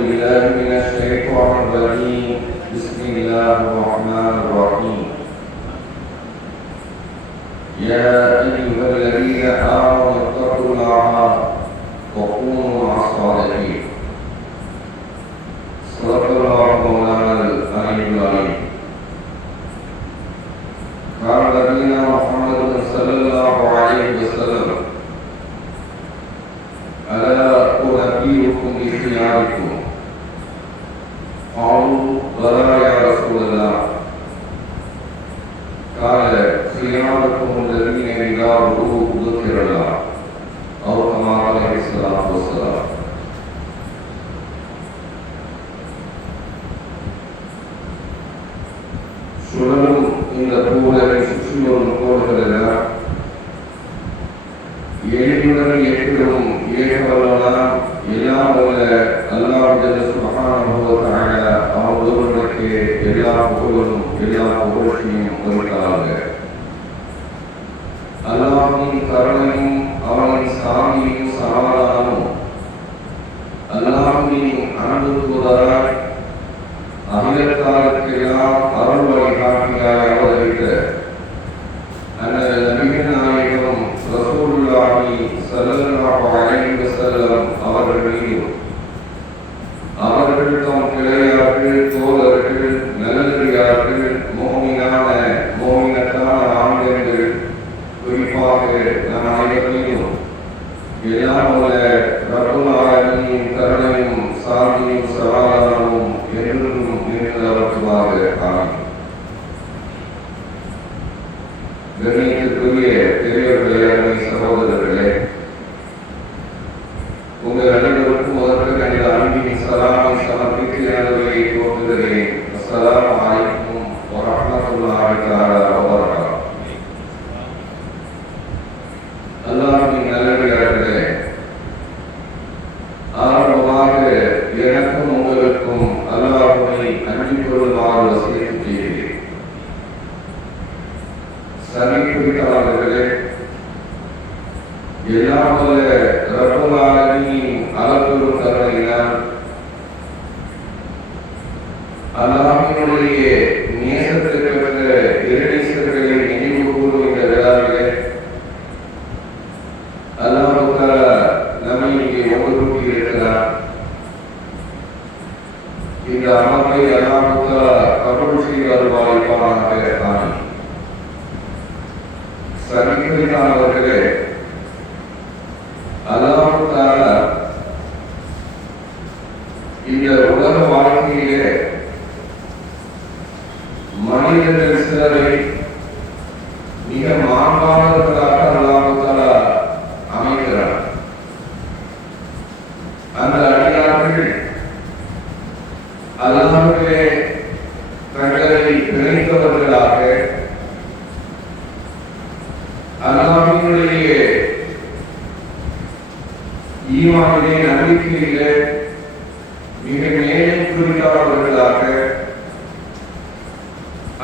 بالله من الشيطان الرجيم. بسم الله الرحمن الرحيم. يا أيها الذين آمنوا اتقوا الله وكونوا مع الصادقين. صدق الله مولانا العلي العظيم. قال نبينا محمد صلى الله عليه وسلم: ألا أنبئكم بخياركم؟ قالوا بلى يا رسول الله. قال: خياركم الذين إذا ذكر الله، أو كما قال عليه الصلاة والسلام. சுழலும் இந்த பூவுலகை சுற்றிவரும் கோள்களெல்லாம் எளியுடன் எட்டிடும் ஏகவல்லான் எல்லாம் வல்ல அல்லாஹ் சுப்ஹானஹு வ தஆலா அவர்களுக்கு எல்லா புகழும் எல்லா புகழ்ச்சியும் உரித்தாங்க. அல்லாஹ்வின் கருணையும் அவனின் சாந்தியும் சமாதானமும் அல்லாஹ்வின் அன்பு தூதராய் அகிலத்தாருக்கெல்லாம் அருள் வழிகாட்டியாய் அவதரித்த அன்னது நபிகள் நாயகம் ரசூலுல்லாஹி ஸல்லல்லாஹு அலைஹி வஸல்லம் அவர்கள் மீதும் அவர்கள் தம் கிளையார்கள் தோழர்கள் நல்லடியார்கள் மோமினத்தான ஆண்கள் குறிப்பாக நம் அனைவரையும் எல்லாம் உள்ள ரப்புல் ஆலமீனின் கருணையும் சாந்தியும் சமாதானமும் என்றும் நிறைந்தவற்றுமாக ஆகும். கண்ணியத்திற்குரிய பெரியவர்களே, சகோதரர்களே, உங்கள் அனைவருக்கும் முதற்கு கண்ட அன்பின் சலாமை சமர்ப்பித்து எனதுரை போக்குகிறேன். அஸ்ஸலாமு அலைக்கும் வரஹ்மத்துல்லாஹி தஆலா வ பரகாத்துஹு. அல்லாஹ்வின் நல்லடியார்களே, ஆரம்பமாக எனக்கும் உங்களுக்கும் அல்லாஹ்வை அஞ்சிக் கொள்ளுமாறு வசியத்து செய்கிறேன். சமீபகாலங்களே, எல்லாம் வல்ல ரப்புல் ஆலமீன் அளப்பெரும் கருணையினால் அல்லாஹ்வினுடைய நேசத்திற்கேற்ற இறைநேசர்களை நினைவு கூறும் இந்த விழாவிலே அல்லாஹ் தஆலா நம்மை இங்கே ஒன்று கூட்டி இருக்கிறார். இந்த அமர்வை அல்லாஹ் தஆலா கபூல் செய்து அருள்வாய்ப்பானாக. ஆமீன். சமீபகாலங்களே, அல்லாஹ் தஆலா இந்த உலக வாழ்க்கையிலே மனிதர்கள் சிலரை மிக மாண்பானவர்களாக அல்லாஹ் தஆலா அமைக்கிறார். அந்த அடியார்கள் அல்லாஹ்விலே தங்களை பிணைத்தவர்களாக அல்லாஹ்வினுடைய ஈமானிலே நம்பிக்கையிலே மிக மேலே குறித்தாளர்களாக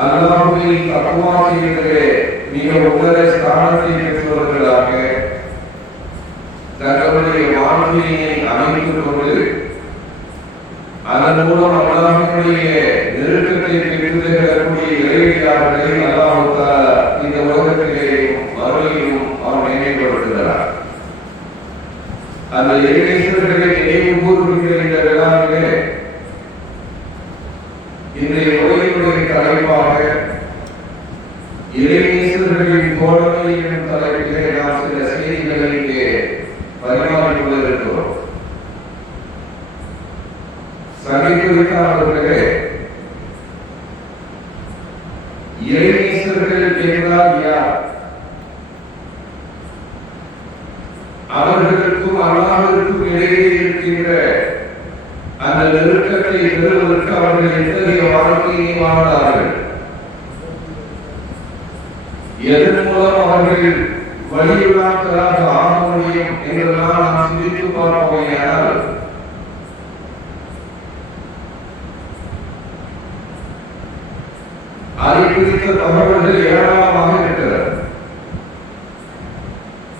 அல்லாஹ்வை தக்வா செய்வதிலே மிக உயர்ந்த ஸ்தானத்தை பெற்றவர்களாக தங்களுடைய வாழ்க்கையை அமைத்துக் கொண்டு அதன் மூலம் அல்லாஹ்வுடைய நெருக்கத்தை பெற்றுதற்கக்கூடிய இறையாளர்களை அல்லாஹ் தஆலா இந்த உலகத்திலேயும் மறுமையிலும் அவர் நினைவுபடுத்துகிறார். அந்த இறைநேசர்களை நினைவு கூறுகின்ற இந்த விழாவிலே இன்றைய உலகினுடைய தலைப்பாக இறைநேசர்களின் தோழமை எனும் தலைப்பிலே நாம் சில செய்திகளை இங்கே பரிமாறிக் கொண்டிருக்கிறோம். சமீபகாலங்களே, இறைநேசர்கள் என்றால் யார்? அவர்களுக்கும் அல்லாஹ்விற்கும் இடையே இருக்கின்ற அந்த நெருக்கத்தை பெறுவதற்கு அவர்கள் எத்தகைய வாழ்க்கையை வாழ்ந்தார்கள்? எதன் மூலம் அவர்கள் வழியுள்ளாக்களாக ஆக முடியும் என்றெல்லாம் நாம் சிந்தித்து பார்ப்போமையானால் அதை குறித்த தகவல்கள் ஏராளமாக இருக்கிறது.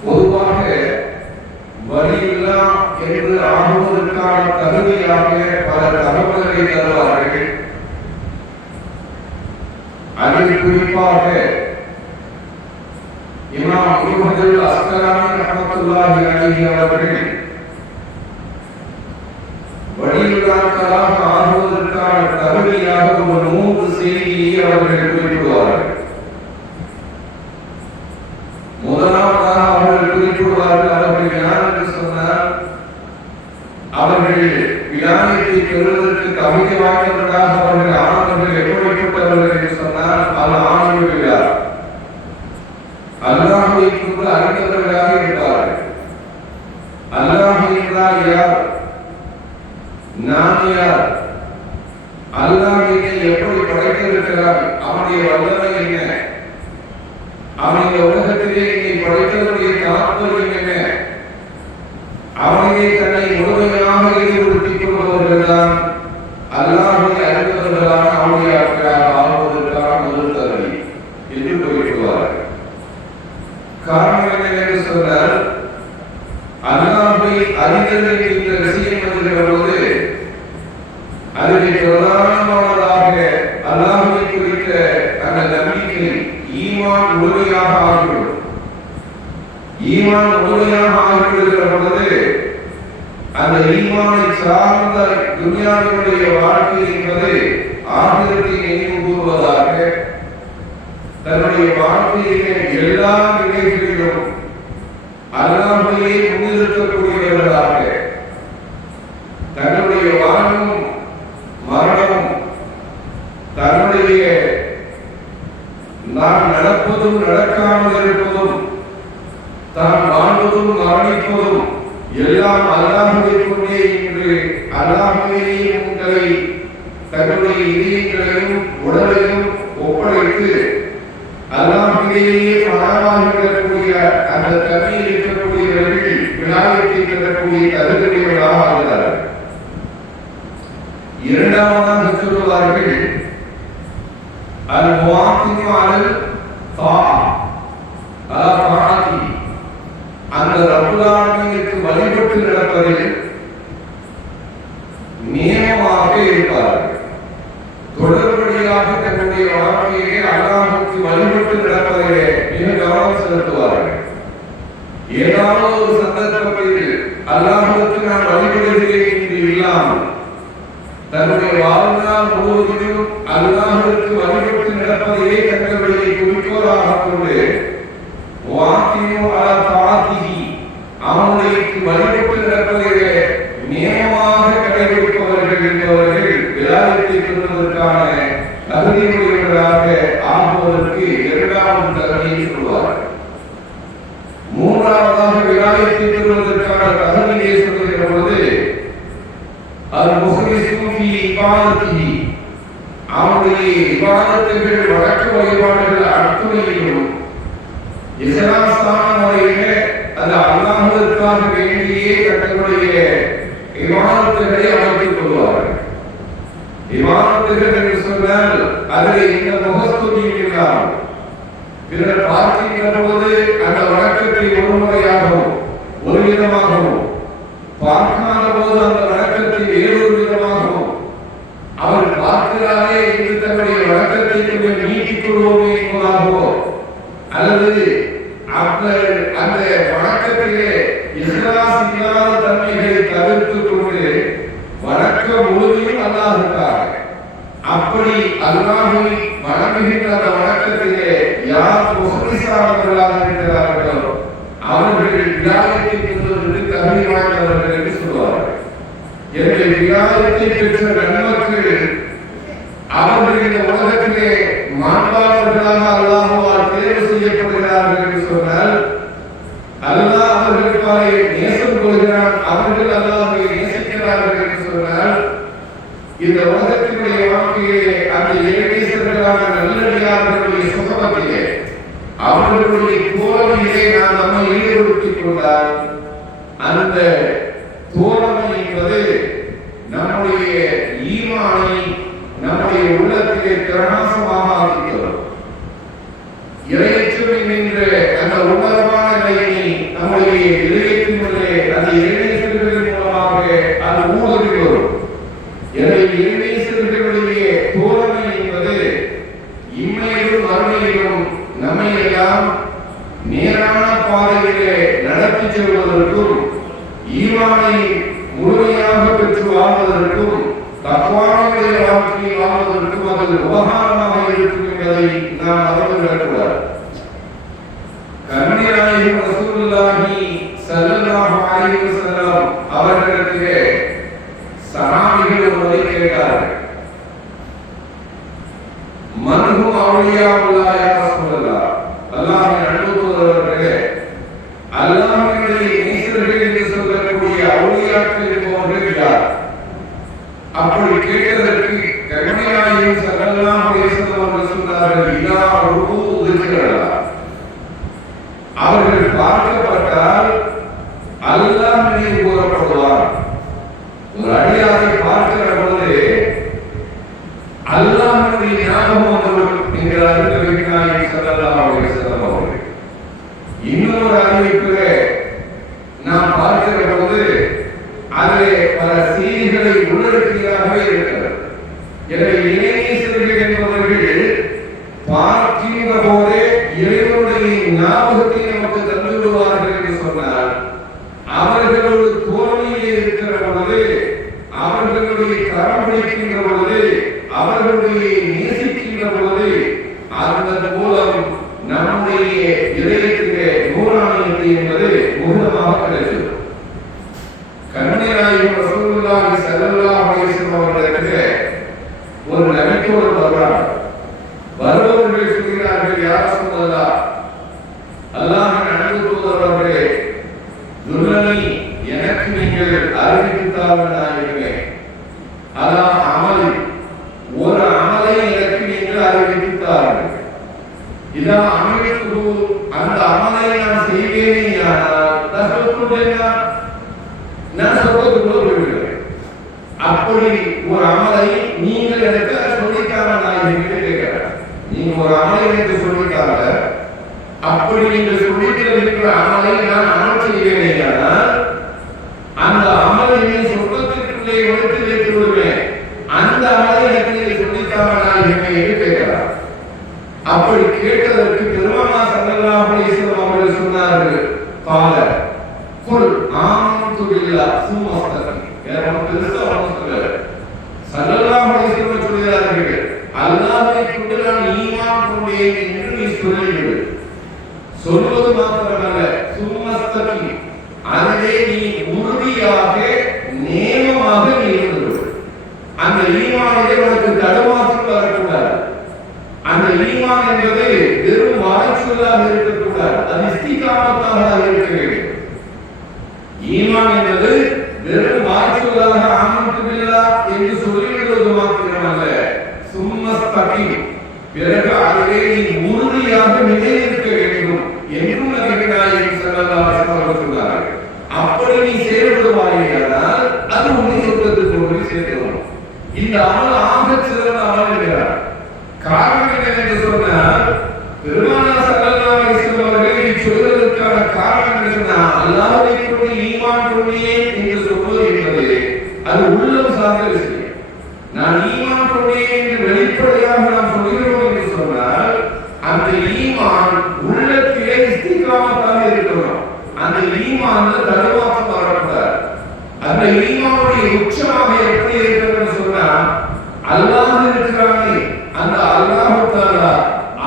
பொதுவாக வழியில்லா என்று ஆகுவதற்கான தகுதியாக பல தகவல்களை தருவார்கள். அதில் குறிப்பாக இமாம் இப்னு அஸ்கலானி ரஹ்மத்துல்லாஹி அலைஹி அவர்கள் வலியுல்லாஹ் கலாம் ஆகுவதற்கான தகுதியாக ஒரு 3 செய்தியை அவர்கள் குறிப்பிடுவார்கள். முதலாவதாக அவர்கள் குறிப்பிடுவார்கள், அவர்கள் யார் என்று சொன்னால் அவர்கள் விலாயத்தை பெறுவதற்கு தகுதி வாய்ந்தவர்களாக அவர்கள் ஆனவர்கள் எப்படிப்பட்டவர்கள் என்று சொன்னால் அவர் ஆணையார் அல்லாஹ்வை கொண்டு அறிந்தவர்களாக இருப்பார்கள். அல்லாஹ் என்றால் யார், நான் யார், அல்லாஹ் என்னை எப்படி படைத்திருக்கிறார், அவனுடைய வல்லமை என்ன, அவனுடைய உலகத்திலே என்னை படைத்தவருடைய தாற்பயம் என்ன, அவனையே தன்னை முழுமையாக ஈடுபடுத்திக் கொள்பவர்கள் தான் அல்லாஹ்வை அறிந்தவர்களான அவுலியாக்களாக ஆகுவதற்கான முதல் தகுதி என்று குறிப்பிடுவார்கள். காரணம் என்ன என்று சொன்னால், அல்லாஹ்வை அறிதல் என்கிற விஷயம் வருகிற போது அதிலே பிரதானமானதாக அல்லாஹ்வை குறித்த அந்த நம்பிக்கை ஈமான் முழுமையாக ஆகிவிடும். ஈமான் முழுமையாக ஆகிவிடுகிற பொழுது அந்த ஈமானை சார்ந்த துன்யாவினுடைய வாழ்க்கை என்பது ஆகிரத்தை நினைவு கூறுவதாக தன்னுடைய வாழ்க்கையிலே எல்லா நிலைகளிலும் அல்லாஹ்வையே முன்னிறுத்தக்கூடியவர்களாக தன்னுடைய வாழ்வும் மரணமும் தன்னுடைய நான் நடப்பதும் நடக்காமல் இருப்பதும் தான் வாழ்வதும் மரணிப்பதும் எல்லாம் அல்லாஹ்வை கொண்டே என்று அல்லாஹ்வையே உங்களை தன்னுடைய இதயங்களையும் உடலையும் ஒப்படைத்து அல்லாஹ்வையே பணமாகிவிடக்கூடிய அந்த தன்மையில் இருக்கக்கூடியவர்கள் விநாயகத்தை பெறக்கூடிய தகுதியுடையவர்களாக ஆகிறார்கள். இரண்டாவதாக சொல்லுவார்கள் அல் முவாத்தினு அல் தாஅத்தி, அந்த ரப்புல் ஆலமீனுக்கு வழிபட்டு நடப்பதில் நியமமாக இருப்பார்கள். தொடர்படியாக தன்னுடைய வாழ்க்கையை அல்லாஹ்வுக்கு வழிபட்டு நடப்பதிலே மிக கவனம் செலுத்துவார்கள். ஏதாவது ஒரு சந்தர்ப்பத்தில் அல்லாஹ்வுக்கு நான் வழிபடுகிறேன் என்று இல்லாமல் தன்னுடைய வாழ்நாள் முழுவதிலும் அல்லாஹ்வுக்கு வழிபட்டு நடப்பதையே தங்களுடைய குறிக்கோளாக கொண்டு அவனுடைய வழிபட்டு நடப்பதிலே நியமமாக கடைபிடிப்பவர்கள் என்பவர்கள் விலாயத்தை பெறுவதற்கான தகுதியுடையவர்களாக ஆகுவதற்கு இரண்டாவது தகுதியை சொல்வார்கள். மூன்றாவதாக விலாயத்தை பெறுவதற்கான தகுதியை சொல்லுகிற பொழுது அது முஹ்லிஸுன் ஃபீ இபாதத்திஹி, அவனுடைய இபாதத்துகள் வழக்கு வழிபாடுகள் அத்துணையிலும் இஸ்லாஸ்தான முறையிலே அந்த அல்லாஹ்வுக்காக வேண்டியே தங்களுடைய இபாதத்துகளை அமைத்துக் கொள்வார்கள். இபாதத்துகள் என்று சொன்னால் அதில் இந்த முகஸ்துதியும் இல்லாமல் பிறர் பார்க்கின்ற போது அந்த வணக்கத்தை ஒரு முறையாகவும் ஒரு விதமாகவும், பார்க்காத போது அந்த வணக்கத்தை வேறொரு விதமாகவும், அவர் பார்க்கிறாரே என்று தன்னுடைய வணக்கத்தை கொஞ்சம் நீட்டிக் கொள்வோமே என்பதாகவோ, அல்லது அந்த வணக்கத்திலே இஸ்லாஸ் இல்லாத தன்மைகளை தவிர்த்துக் கொண்டு வணக்கம் முழுவதும் அல்லாஹ்வுக்காக, அப்படி அல்லாஹ்வை வணங்குகின்ற அந்த வணக்கத்திலே யார் முஹ்லிஸானவர்களாக இருக்கிறார்களோ அவர்கள் விலாயத்தை பெறுவதற்கு தகுதி வாய்ந்தவர்கள் என்று சொல்வார்கள். எனவே விலாயத்தை பெற்ற நன்மக்கள் அவர்கள் இந்த உலகத்திலே மாண்பாளர்களாக அல்லாஹ்வால் தேர்வு செய்யப்படுகிறார்கள் என்று சொன்னால், அல்லாஹ் அவர்களுக்காக நேசம் கொள்கிறான், அவர்கள் அல்லாஹ்வை நேசிக்கிறார்கள் என்று சொன்னால், இந்த உலகத்தினுடைய வாழ்க்கையிலே அந்த இறைநேசர்களான நல்லடியார்களுடைய சுகமத்திலே அவர்களுடைய தோழமையிலே நாம் நம்மை ஈடுபடுத்திக் கொண்டால் அந்த தோழமை என்பது நம்முடைய ஈமானை நம்முடைய உள்ளத்திலே பிரகாசமாக ஆக்குகிறது. இறையச்சம் என்கின்ற அந்த உணர்வான நிலையை நம்முடைய இதயத்தினுள்ளே அந்த இறைநேசர்களின் மூலமாக அது ஊடுருவி வரும். இறைநேசர்களுடைய தோழமை என்பது இம்மையிலும் மறுமையிலும் நம்மை எல்லாம் நேரான பாதையிலே நடத்தி செல்வதற்கும் ஈமானை முழுமையாக பெற்று வாழ்வதற்கும் தக்வாவுடைய வாழ்க்கையை வாழ்வதற்கும் அது உபகாரமாக இருக்கும் என்பதை நாம் மறந்து விடக்கூடாது. கண்மணி நாயகம் ரசூலுல்லாஹி ஸல்லல்லாஹு அலைஹி வஸல்லம் அவர்களிடத்திலே சஹாபிகள் ஒருவரை கேட்டார்கள், மன்ஹும் அவுலியாவுல்லாஹ் யா ரசூலல்லாஹ், அல்லாஹ்வின் அன்பு தூதரவர்களே, அல்லாஹ்வினுடைய நேசர்கள் என்று சொல்லக்கூடிய அவுலியாக்கள் என்பவர்கள் யார்? அப்படி கேட்டதற்கு கண்மணி நாயகம் ஸல்லல்லாஹு அலைஹி வஸல்லம் அவர்கள் சொன்னார்கள், இதா ருகு திக்ரல்லா, அவர்கள் பார்க்கப்பட்டால் அல்லாஹ் நினைவு கூறப்படுவார். ஒரு அடியாரை பார்க்கிற பொழுது அல்லாஹ்வுடைய ஞாபகம் வந்தவர்கள் என்கிறார்கள் நபி நாயகம் ஸல்லல்லாஹு அலைஹி வஸல்லம் அவர்கள். இன்னொரு அறிவிப்பிலே நாம் பார்க்கிற பொழுது அதிலே பல செய்திகளை உள்ளடக்கியதாகவே இருக்கிறது. எனவே இறைநேசர்கள் என்பவர்கள் பார்க்கின்ற போதே இறைவனுடைய ஞாபகத்தை நமக்கு தந்து விடுவார்கள் என்று சொன்னார். அவர்களோடு தோல்வியிலே இருக்கிற பொழுது, அவர்களுடைய கரம் பிடிக்கின்ற பொழுது, அவர்களுடைய நேசிக்கின்ற பொழுது, அதன் மூலம் நம்முடைய இதயத்திலே நூறானியத்தை என்பது முகமாக கிடைத்தது. கண்மணி நாயகம் ரசூலுல்லாஹி ஸல்லல்லாஹு அலைஹி வஸல்லம் அவர்களிடத்திலே ஒரு நபித்தோழர் வருகிறார். வருபவர்கள் சொல்கிறார்கள், யா ரசூலல்லாஹ், அல்லாஹ்வின் அன்பு தூதரவர்களே, துர்லனி எனக்கு நீங்கள் அறிவித்தார்கள் நாயகமே, அல்லாஹ் அமல் ஒரு அமலை எனக்கு நீங்கள் அறிவித்தார்கள். இதா அமலித்து அந்த அமலை நான் செய்வேனேயானால் தஹல்துன்னா நான் சொர்க்கத்துக்குள்ள போய்விடுவேன். அப்படி ஒரு அமலை நீங்கள் எனக்கு சொல்லித்தார நாயகமே கேட்கிறேன். நீங்க ஒரு அமலை எனக்கு சொல்லித்தார, அப்படி நீங்கள் சொல்லித்திருக்கிற அமலை நான் அமல் செய்வேனேயானால் அந்த அமலை நீ சொர்க்கத்திற்குள்ளே எடுத்து வைத்து விடுவேன். அந்த அமலை எனக்கு நீங்கள் சொல்லித்தார நாயகமே என்று கேட்கிறார். அப்படி கேட்டதற்கு பெருமானார் ஸல்லல்லாஹு அலைஹி வஸல்லம் அவர்கள் சொன்னார்கள், கால குல் ஆமன்து பில்லாஹ் சும்ம அஸ்தகி. ஏன் பெருசா சொல்றாங்க? ஸல்லல்லாஹு அலைஹி வஸல்லம் சொல்கிறார்கள், அல்லாஹ்வை கொண்டு நான் ஈமான் கொண்டேன் என்று நீ சொல்லிவிடு. சொல்வது மாத்திரமல்ல, சும்ம அஸ்தகி, அதிலே நீ உறுதியாக நேமமாக நீ இருந்து. அந்த ஈமானிலே உனக்கு தடுமாற்றம் வரக்கூடாது. அந்த ஈமான் என்பது வெறும் வாய்ச்சொல்லாக இருக்கக்கூடாது, அது இஸ்திகாமத்தாக இருக்க வேண்டும். ஈமான் என்பது வெறும் வாய்ச்சொல்லாக ஆமன்து பில்லாஹ் என்று சொல்லிவிடுவது மாத்திரமல்ல, சும்மஸ்தகி, பிறகு அதிலே நீ உறுதியாக நிலைநிற்க வேண்டும் என்றும் நபி நாயகம் ஸல்லல்லாஹு அலைஹி வஸல்லம் சொன்னார்கள். அப்படி நீ செயல்படுவாயானால் அது உன்னை சொர்க்கத்துக்கு கொண்டு சேர்க்கும். இந்த அமல் ஆகச் சிறந்த அமல் என்கிறார். காரணம் என்ன என்று சொன்னால், பெருமானார் ஸல்லல்லாஹு அலைஹி வஸல்லம் அவர்கள் சொல்வதற்கான காரணம் என்ன சொன்னால், அல்லாஹ்வை கொண்டு ஈமான் கொண்டேன் என்று சொல்வது என்பது அது உள்ளம் சார்ந்த விஷயம். நான் ஈமான் கொண்டேன் என்று வெளிப்படையாக நாம் சொல்கிறோம் என்று சொன்னால், அந்த ஈமான் உள்ளத்திலே இஸ்திகாமத்தாக இருக்கணும். அந்த ஈமான்ல தடுமாற்றம் வரக்கூடாது. அந்த ஈமானுடைய உச்சமாக எப்படி இருக்கிறது சொன்னால், அல்லாஹ் இருக்கிறானே, அந்த அல்லாஹ் தஆலா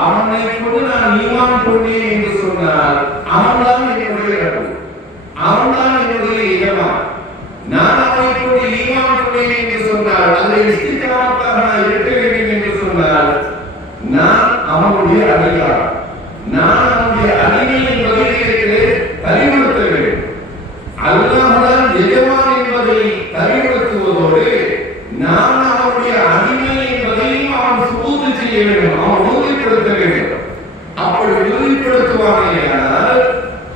அவனை கொண்டு நான் ஈமான் கொண்டேன் என்று சொன்னால் அவன்தான் என்னுடைய ரப்பு, அவன்தான் என்னுடைய இறைவன். நான் அவனை கொண்டு ஈமான் கொண்டேன் என்று சொன்னால், அதில் இஸ்திகாமத்தாக நான் இருக்க வேண்டும் என்று சொன்னால், நான் அவனுடைய அடியார், நான் அவனுடைய அடிமை என்பதை அறிவுறுத்த வேண்டும். அல்லாஹ்தான் எஜமான் என்பதை அறிவுறுத்துவதோடு நான் அவனுடைய அடிமை என்பதையும் அவன் சுபூத்து செய்ய வேண்டும், அவன் உறுதிப்படுத்த வேண்டும். அப்படி உறுதிப்படுத்துவானேயானால்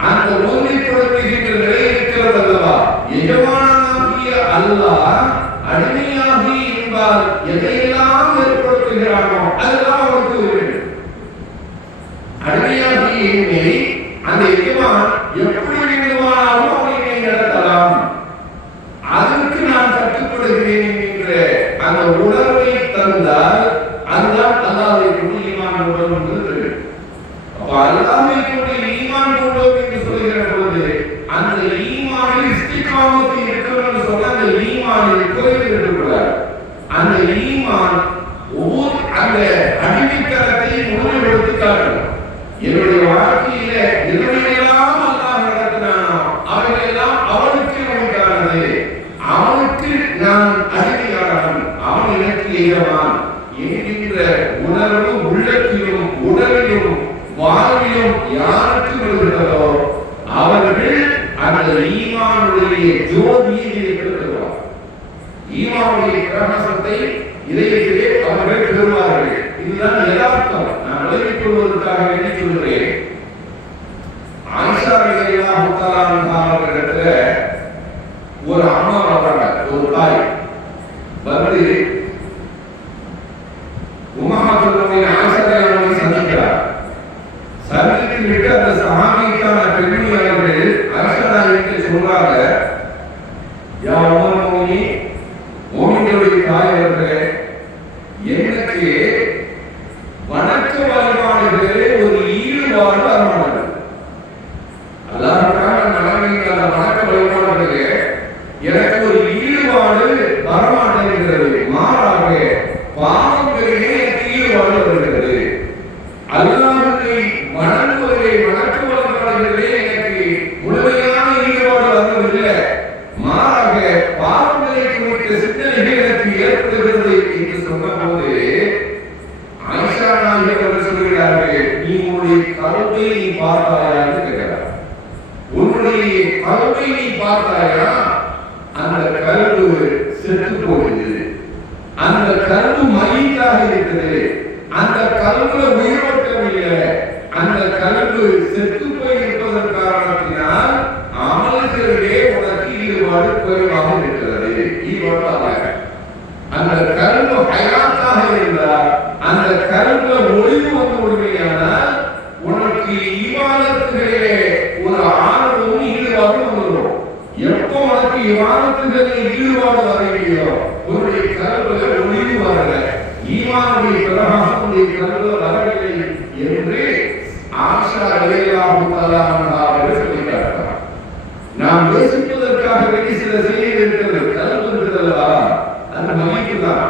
அந்த உறுதிப்படுத்துகின்ற நிலை இருக்கிறது அல்லவா, எஜமானாகிய அல்லாஹ் அடிமையாகி என்பால் எதையெல்லாம் ஏற்படுத்துகிறானோ அதெல்லாம் அவனுக்கு வேண்டும். அடிமையாகி என்னை அந்த எஜமான் எப்படி வேண்டுமானாலும் அவனை நடத்தலாம், அதற்கு நான் கட்டுப்படுகிறேன் என்கின்ற அந்த உணர்வை தந்தால் அதுதான் அல்லாஹ்வை கொண்டு ஈமான் கொண்டோம் என்று தெரியும். அப்ப அல்லாஹ்வை கொண்டு ஈமான் கொண்டோம் என்று சொல்கிற பொழுது அந்த ஈமானில் இஸ்திகாமத்து இருக்கணும்னு சொன்னா அந்த ஈமானில் குறைவு இருக்கக்கூடாது. அந்த ஈமான் ஒவ்வொரு அந்த அடிமைத்தனத்தை முழுமைப்படுத்தி காட்டணும். என்னுடைய வாழ்க்கையில எதுவெல்லாம் அல்லாஹ் நடத்தினானோ அவையெல்லாம் அவனுக்கு உண்டானது, அவனுக்கு நான் அடிமையானவன், அவன் எனக்கு ஏகவான் என்கின்ற உணர்வு உள்ளத்திலும் உடலிலும் வாழ்விலும் யாருக்கு வருகிறதோ அவர்கள் அந்த ஈமானுடைய ஜோதியை பெறுகிறார். ஈமானுடைய பிரகாசத்தை இதயத்திலே அவர்கள் பெறுவார்கள். இதுதான் யதார்த்தம். நான் விளங்கிக் கொள்வதற்காக வேண்டி சொல்கிறேன். ஆயிஷா ரலியல்லாஹு தஆலா அன்ஹா அவர்களிடத்துல ஒரு அம்மா வர்றாங்க, ஒரு தாய் வந்து உம்மஹாத்துல் முஃமினீன் ஆயிஷா ரலியல்லாஹு சந்திக்கிறார். சந்தித்து விட்டு அந்த சஹாபிக்கான பெண்மணி அவர்கள் ஆயிஷா ரலியல்லாஹு சொல்றாங்க, யா உம்மul முஃமினீன், முஃமின்களுடைய தாய் அவர்களே, எனக்கு வணக்க வழிபாடுகளே ஒரு ஈடுபாடு வரமாட்டது. அல்லாஹ்வுக்கான நலன்கள் வணக்க வழிபாடுகளே எனக்கு ஒரு ஈடுபாடு வரமாட்டேங்கிறது. மாறாக பாவங்களிலே எனக்கு ஈடுபாடு வருகிறது. அல்லாஹ்வை வணங்குவதிலே வணக்க வழிபாடுகளே எனக்கு முழுமையான ஈடுபாடு வருவதில்லை. மாறாக பாவங்களை குறித்த சிந்தனைகள் எனக்கு ஏற்படுகிறது என்று சொன்னபோது ஆயிஷா நாயகி அவர்கள் சொல்கிறார்கள், நீ உன்னுடைய கல்வை நீ பார்த்தாயா என்று கேட்கிறார். உன்னுடைய கல்வை நீ பார்த்தாயா? அந்த கல்வு செத்து போகிறது, அந்த கல்வு மையத்தாக இருக்கிறது, அந்த கல்வுல உயிரோட்டம் இல்லை, அந்த கல்வு செத்து போய் இருப்பதன் காரணத்தினால் அமல்களிலே உனக்கு ஈடுபாடு குறைவாக இருக்கிறது. ஈடுபாடு அந்த கல்வு ஹயாத்தாக இருந்தால் அந்த கல்வுல ஒளிவு வந்து உண்மையானால் உனக்கு இவாதத்துகளிலே ஒரு ஆர்வமும் ஈடுபாடும் வந்துடும். எப்போ உனக்கு இவாதத்துகளில் ஈடுபாடு வரலையோ உன்னுடைய கல்வுல ஒளிவு வரல, ஈமானுடைய பிரகாசம் உடைய கல்வுல வரவில்லை என்று ஆயிஷா ரலியல்லாஹு தஆலா அன்ஹா அவர்கள் சொல்லிட்டார்கள். நாம் யோசிப்பதற்காக வேண்டிய சில செய்திகள் இருக்கிறது. கல்வு இருக்கிறதா, அந்த மகிழ்ச்சி தான்.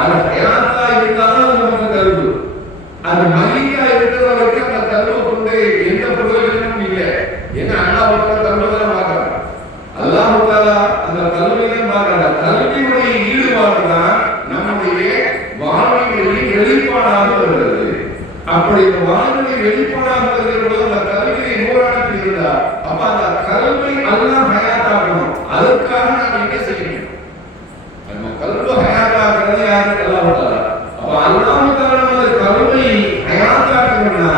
அது ஹயாத்தா இருந்தாலும் அது நமக்கு கல்வு. அது மகிழ்ச்சியா இருக்கிற வரைக்கும் அந்த கல்வை கொண்டு எந்த பிரயோஜனமும் இல்லை. ஏன்னா அல்லாஹ் கல்வை தான் பார்க்கிறார். அல்லாஹ் அந்த கல்வியை பார்க்கிறார். கல்வியுடைய ஈடுபாடு தான் நம்முடைய வாழ்வினுடைய வெளிப்பாடாக வருகிறது. அப்படி இந்த வாழ்வினுடைய வெளிப்பாடாக வருகிறது. அந்த கல்வியை நூறாண்டு இருந்தார். அப்ப அந்த கல்வி அல்லாஹ் ஹயாத்தாகணும். அதற்காக நாம் என்ன செய்யணும்? நம்ம கல்வி ஹயாத்தாகிறது யாருக்கு? அல்லாஹ். அப்ப அல்லாஹ் அந்த கல்வி ஹயாத்தாகணும்னா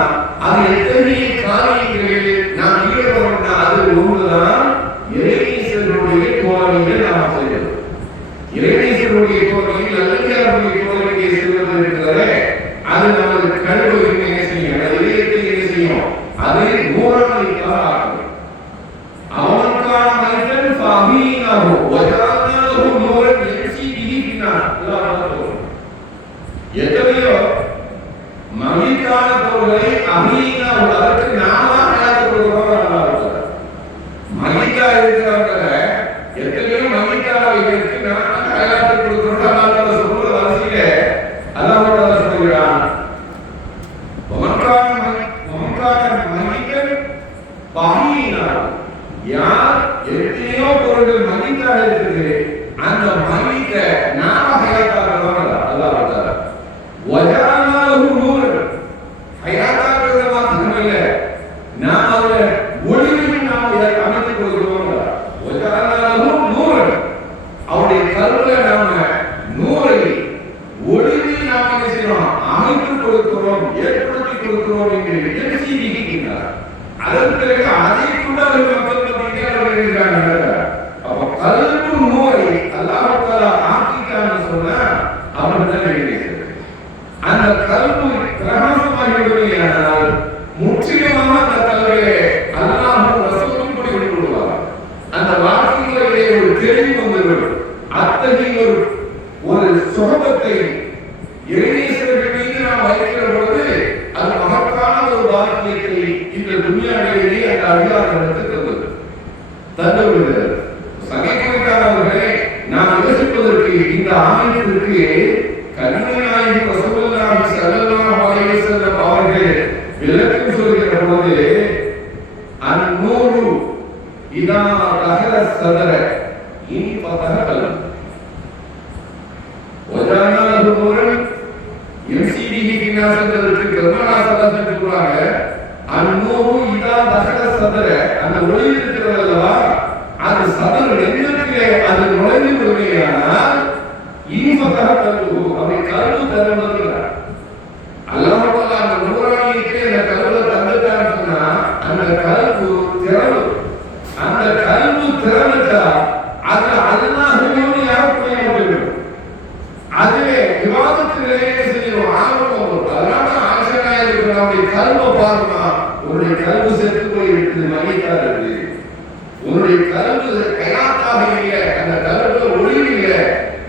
அது எத்தகைய காரியங்களில் நாம் ஈடுபடணும்னா அது ஒன்றுதான் இறைநேசருடைய தோழமையை நாம் செய்யணும். இறைநேசருடைய தோழமையில் நல்லடியாருடைய தோழமையை செய்வது இருக்கிறதே அது நமது கல்வி என்ன செய்யும்? இதயத்தை என்ன செய்யும்? அது நூறாண்டுக்காக ஆகும். அவனுக்கான மனிதன் ஃபஹீனஹு வஜஅல்னாஹு நூரன் யம்ஷி பிஹி ஃபின்னார். எத்தனையோ மகிழ்ச்சியான பொருள்களை அஹீனஹு அதற்கு நாம ஹயாத் கொடுக்கிறோம். மகிழ்ச்சியா இருக்கிறவங்க எத்தனையோ மகிழ்ச்சியாக இருக்கு, நாம ஹயாத் கொடுக்கிறோம். அல்லாஹ் சொல்ற வரிசையில அல்லாஹ் சொல்கிறான், யார் எத்தனையோ பொருள்கள் மகிழ்ச்சியாக இருக்குது, அந்த மகிழ்ச்சியை நாம ஹயாத்தாக்குறோம். அல்லாஹ் சொல்றார், வஜஅல்னாஹு நூரன். ஹயாத்தாக்குறது மாத்திரம் இல்ல, நாம அவர ஒளிவையும் நாம் இதை அமைத்துக் கொடுக்கிறோம். வஜஅல்னாஹு நூரன், அவருடைய கல்வில நாம நூரை ஒளிவை நாம் என்ன செய்யறோம்? அமைத்துக் கொடுக்கிறோம், ஏற்படுத்தி கொடுக்கிறோம் என்று எழுதி இருக்கிறார். அதன் பிறகு அதை கூட மக்கள் இருக்கிறாங்க. அப்ப கல்வி நூரை அல்லாஹ் தஆலா ஆக்கிட்டான்னு சொன்னா அவர்கள் தான் எழுதியிருக்கிறார். அந்த கல்வி பிரகாசமாகிவிடுமையானால் முற்றிலுமாக அந்த கல்வியை அல்லாஹ்வும் ரசூலும் கூட விடுவார். அந்த வார்த்தைகளிலே ஒரு தெளிவு வந்துவிடும். அத்தகைய ஒரு சுகபத்தை இறைநேசர்கள் மீது நாம் வைக்கிற பொழுது அது மகத்தான ஒரு பாக்கியத்தை இந்த துன்யாவிலேயே அந்த அதிகாரத்திற்கு தந்துவிடுகிறது. சகைக்குறிக்காரவர்களே, நாம் யோசிப்பதற்கு இந்த ஆணையத்திற்கு கண்மணியாகி ரசூலுல்லாஹி ஸல்லல்லாஹு அலைஹி வஸல்லம் அவர்கள் விளக்கம் சொல்கிற பொழுது அந்நூறு இதா தஹர சதர இனி பதஹல் வஜானஹு நூரன் யம்சிபிஹி பின்னாசதற்கு கர்மனாசதற்கு சொல்றாங்க. அந்நூறு இதா தஹர சதர, அந்த ஒளி இருக்கிறதல்லவா, அது சதர் நெஞ்சத்திலே அது நுழைந்து விடுமையானால் இனி பதஹல் அப்படி கல்வி தருவதுங்கிறார். அல்லாஹ் தஆலா அந்த நூறானிக்கு அந்த கல்வி தந்துட்டான்னு சொன்னா அந்த கல்வி திறவு, அந்த கல்வி திறந்துட்டா அது அல்லாஹ்வுடைய யாருக்கும் அதுவே விவாதத்திலே செய்யும் ஆர்வம் வரும். அதனால ஆசிரியராக இருக்கிற கல்வை பாருங்க, உன்னுடைய கல்வி செத்து போய் இருக்குது, மையத்தாக இருக்கு. உன்னுடைய கல்வி கையாத்தாக இல்லை, அந்த கல்வி ஒளி இல்லை,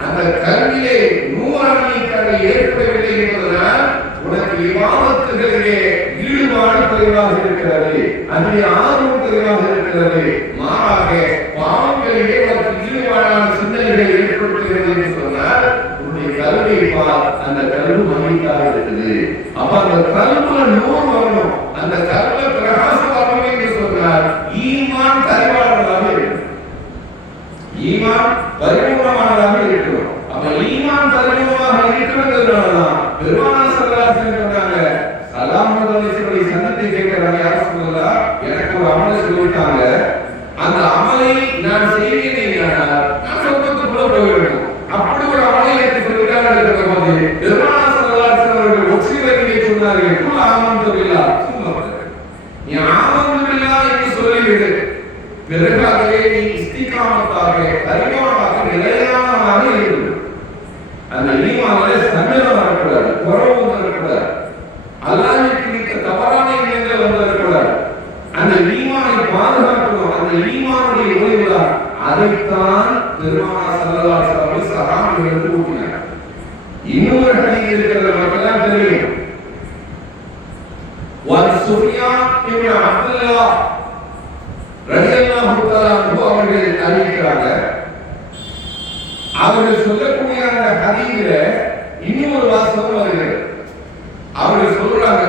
அந்த கல்வியை நூறாணிக்காக ஏற்படவில்லை என்பதனால் உனக்கு விவாதத்துகளிலே ஈடுபாடு குறைவாக இருக்கிறது, அதிலே ஆர்வம் குறைவாக இருக்கிறது. மாறாக பாவங்களிலே உனக்கு ஈடுபாடான சிந்தனைகளை ஏற்படுத்துகிறது என்று சொன்னால் உன்னுடைய கல்வியை பார், அந்த கல்வி மகிழ்ச்சியாக இருக்குது. அப்ப அந்த கல்வில நூறு வரணும், அந்த கல்வி பிரகாசம் வரணும் என்று சொன்னால் ஈமான் தரிவாளர்களாக இருக்கணும், ஈமான் பரிபூர்ணமானதாக இருக்கணும். அப்ப ஈமான் பரிபூர்ணமாக இருக்கிறதுனாலதான் பெருமானார் ஸல்லல்லாஹு அலைஹி வஸல்லம் சொன்னாங்க, சலாமத் அலைஹி சன்னத்தை கேட்கிறாங்க, யார் சொல்லலாம், எனக்கு ஒரு அமலை சொல்லிட்டாங்க, அந்த அமலை நான் செய்கிறேன், நான் சொர்க்கத்துக்குள்ள போயிடணும். அப்படி ஒரு அமலை எனக்கு சொல்லிட்டாங்க இருக்கிற போது பெருமானார் ஸல்லல்லாஹு அலைஹி வஸல்லம் அவர்கள் ஒக்சிவரிலே சொன்னார்கள், குல் ஆமன்து பில்லாஹ், நீ ஆமன்து பில்லாஹ் என்று சொல்லிவிடு, பிறகு அதிலே நீ இஸ்திகாமத்தாக பரிமாணமாக நிலையானதாக இருக்கு. அந்த ஈமானிலே சந்தேகம் வரக்கூடாது, குறவு வரக்கூடாது, அல்லாஹ்வுக்கு மிக்க தவறான எண்ணங்கள் வரக்கூடாது. அந்த ஈமானை பாதுகாக்கணும். அந்த ஈமானுடைய ஒளிதான், அதைத்தான் பெருமானார் ஸல்லல்லாஹு அலைஹி வஸல்லம் சஹாபிகளுக்கு ஊட்டினார். இன்னொரு ஹதீஸ் இருக்கிறது, நமக்கெல்லாம் தெரியும். சுஃபியான் இப்னு அப்துல்லாஹ் ரலியல்லாஹு தஆலா அன்ஹு அவர்கள் அறிவிக்கிறாங்க. அவர்கள் சொல்லக்கூடிய அந்த ஹதீஸில இன்னொரு வாசகம் வருகிறது. அவர்கள் சொல்றாங்க,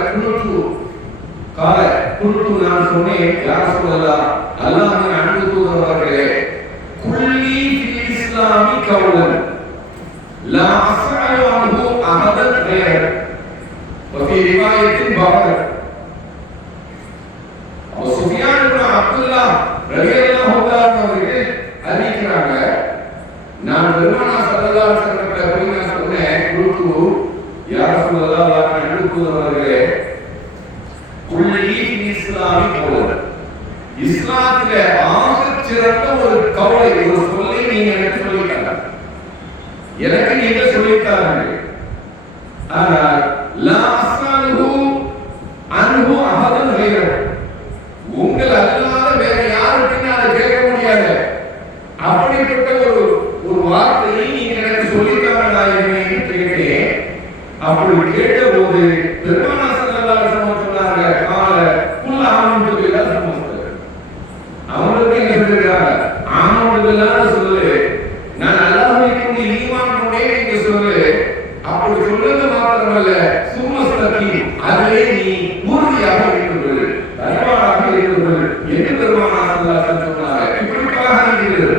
குல்து நான் சொன்னேன், யார் சொல்லலாம், அல்லாஹ்வின் அன்பு தூதர் அவர்களே, குல்லி ஃபில் இஸ்லாமி கவுலன் லா அஸ்அலு அன்ஹு அஹதன் கைர வஃபி ரிவாயத்தின் பஹர். சுஃபியான் இப்னு அப்துல்லாஹ் ரலியல்லாஹு தஆலா அவர்கள் அறிவிக்கிறாங்க, நான் பெருமானார் ஸல்லல்லாஹு அலைஹி வஸல்லம் போய் நான் சொன்னேன், குல்து யா ரசூலல்லாஹ் அல்லாஹ்வின் அன்பு தூதர் அவர்களே, குல்லி ஃபில் இஸ்லாமி கவுலன், இஸ்லாத்திலே ஆகச் சிறந்த ஒரு கவலை, ஒரு சொல்லை நீங்க எனக்கு சொல்லிட்டாங்க, எனக்கு நீங்க சொல்லிட்டாங்க. ஆனால் லா அஸ்அலுஹு அன்ஹு அஹதன் கைர, உங்கள் அல்லாத வேற யாருக்கும் அதை கேட்க முடியாது. அப்படிப்பட்ட ஒரு வார்த்தையை நீங்க எனக்கு சொல்லிட்டாங்களா என்று கேட்டேன். அப்படி கேட்டபோது பெருமானார் ஸல்லல்லாஹு அலைஹி வஸல்லம் சொன்னாங்க, கால குல் ஆமன்து பில்லாஹ் முஸ்தக, அவங்களுக்கு என்ன சொல்றாங்க, ஆமன்து பில்லாஹ் சொல்லு, நான் அல்லாஹ்வுக்கு ஈமான் கொண்டேன் என்று சொல்லு. அப்படி சொல்றது மாத்திரமல்ல, சும்மஸ்தகி, அதிலே நீ உறுதியாக இருக்கிறது, தயாராக இருக்கிறது என்று பெருமானார் ஸல்லல்லாஹு அலைஹி வஸல்லம் சொன்னாங்க. இப்படியாக இருக்கிறது.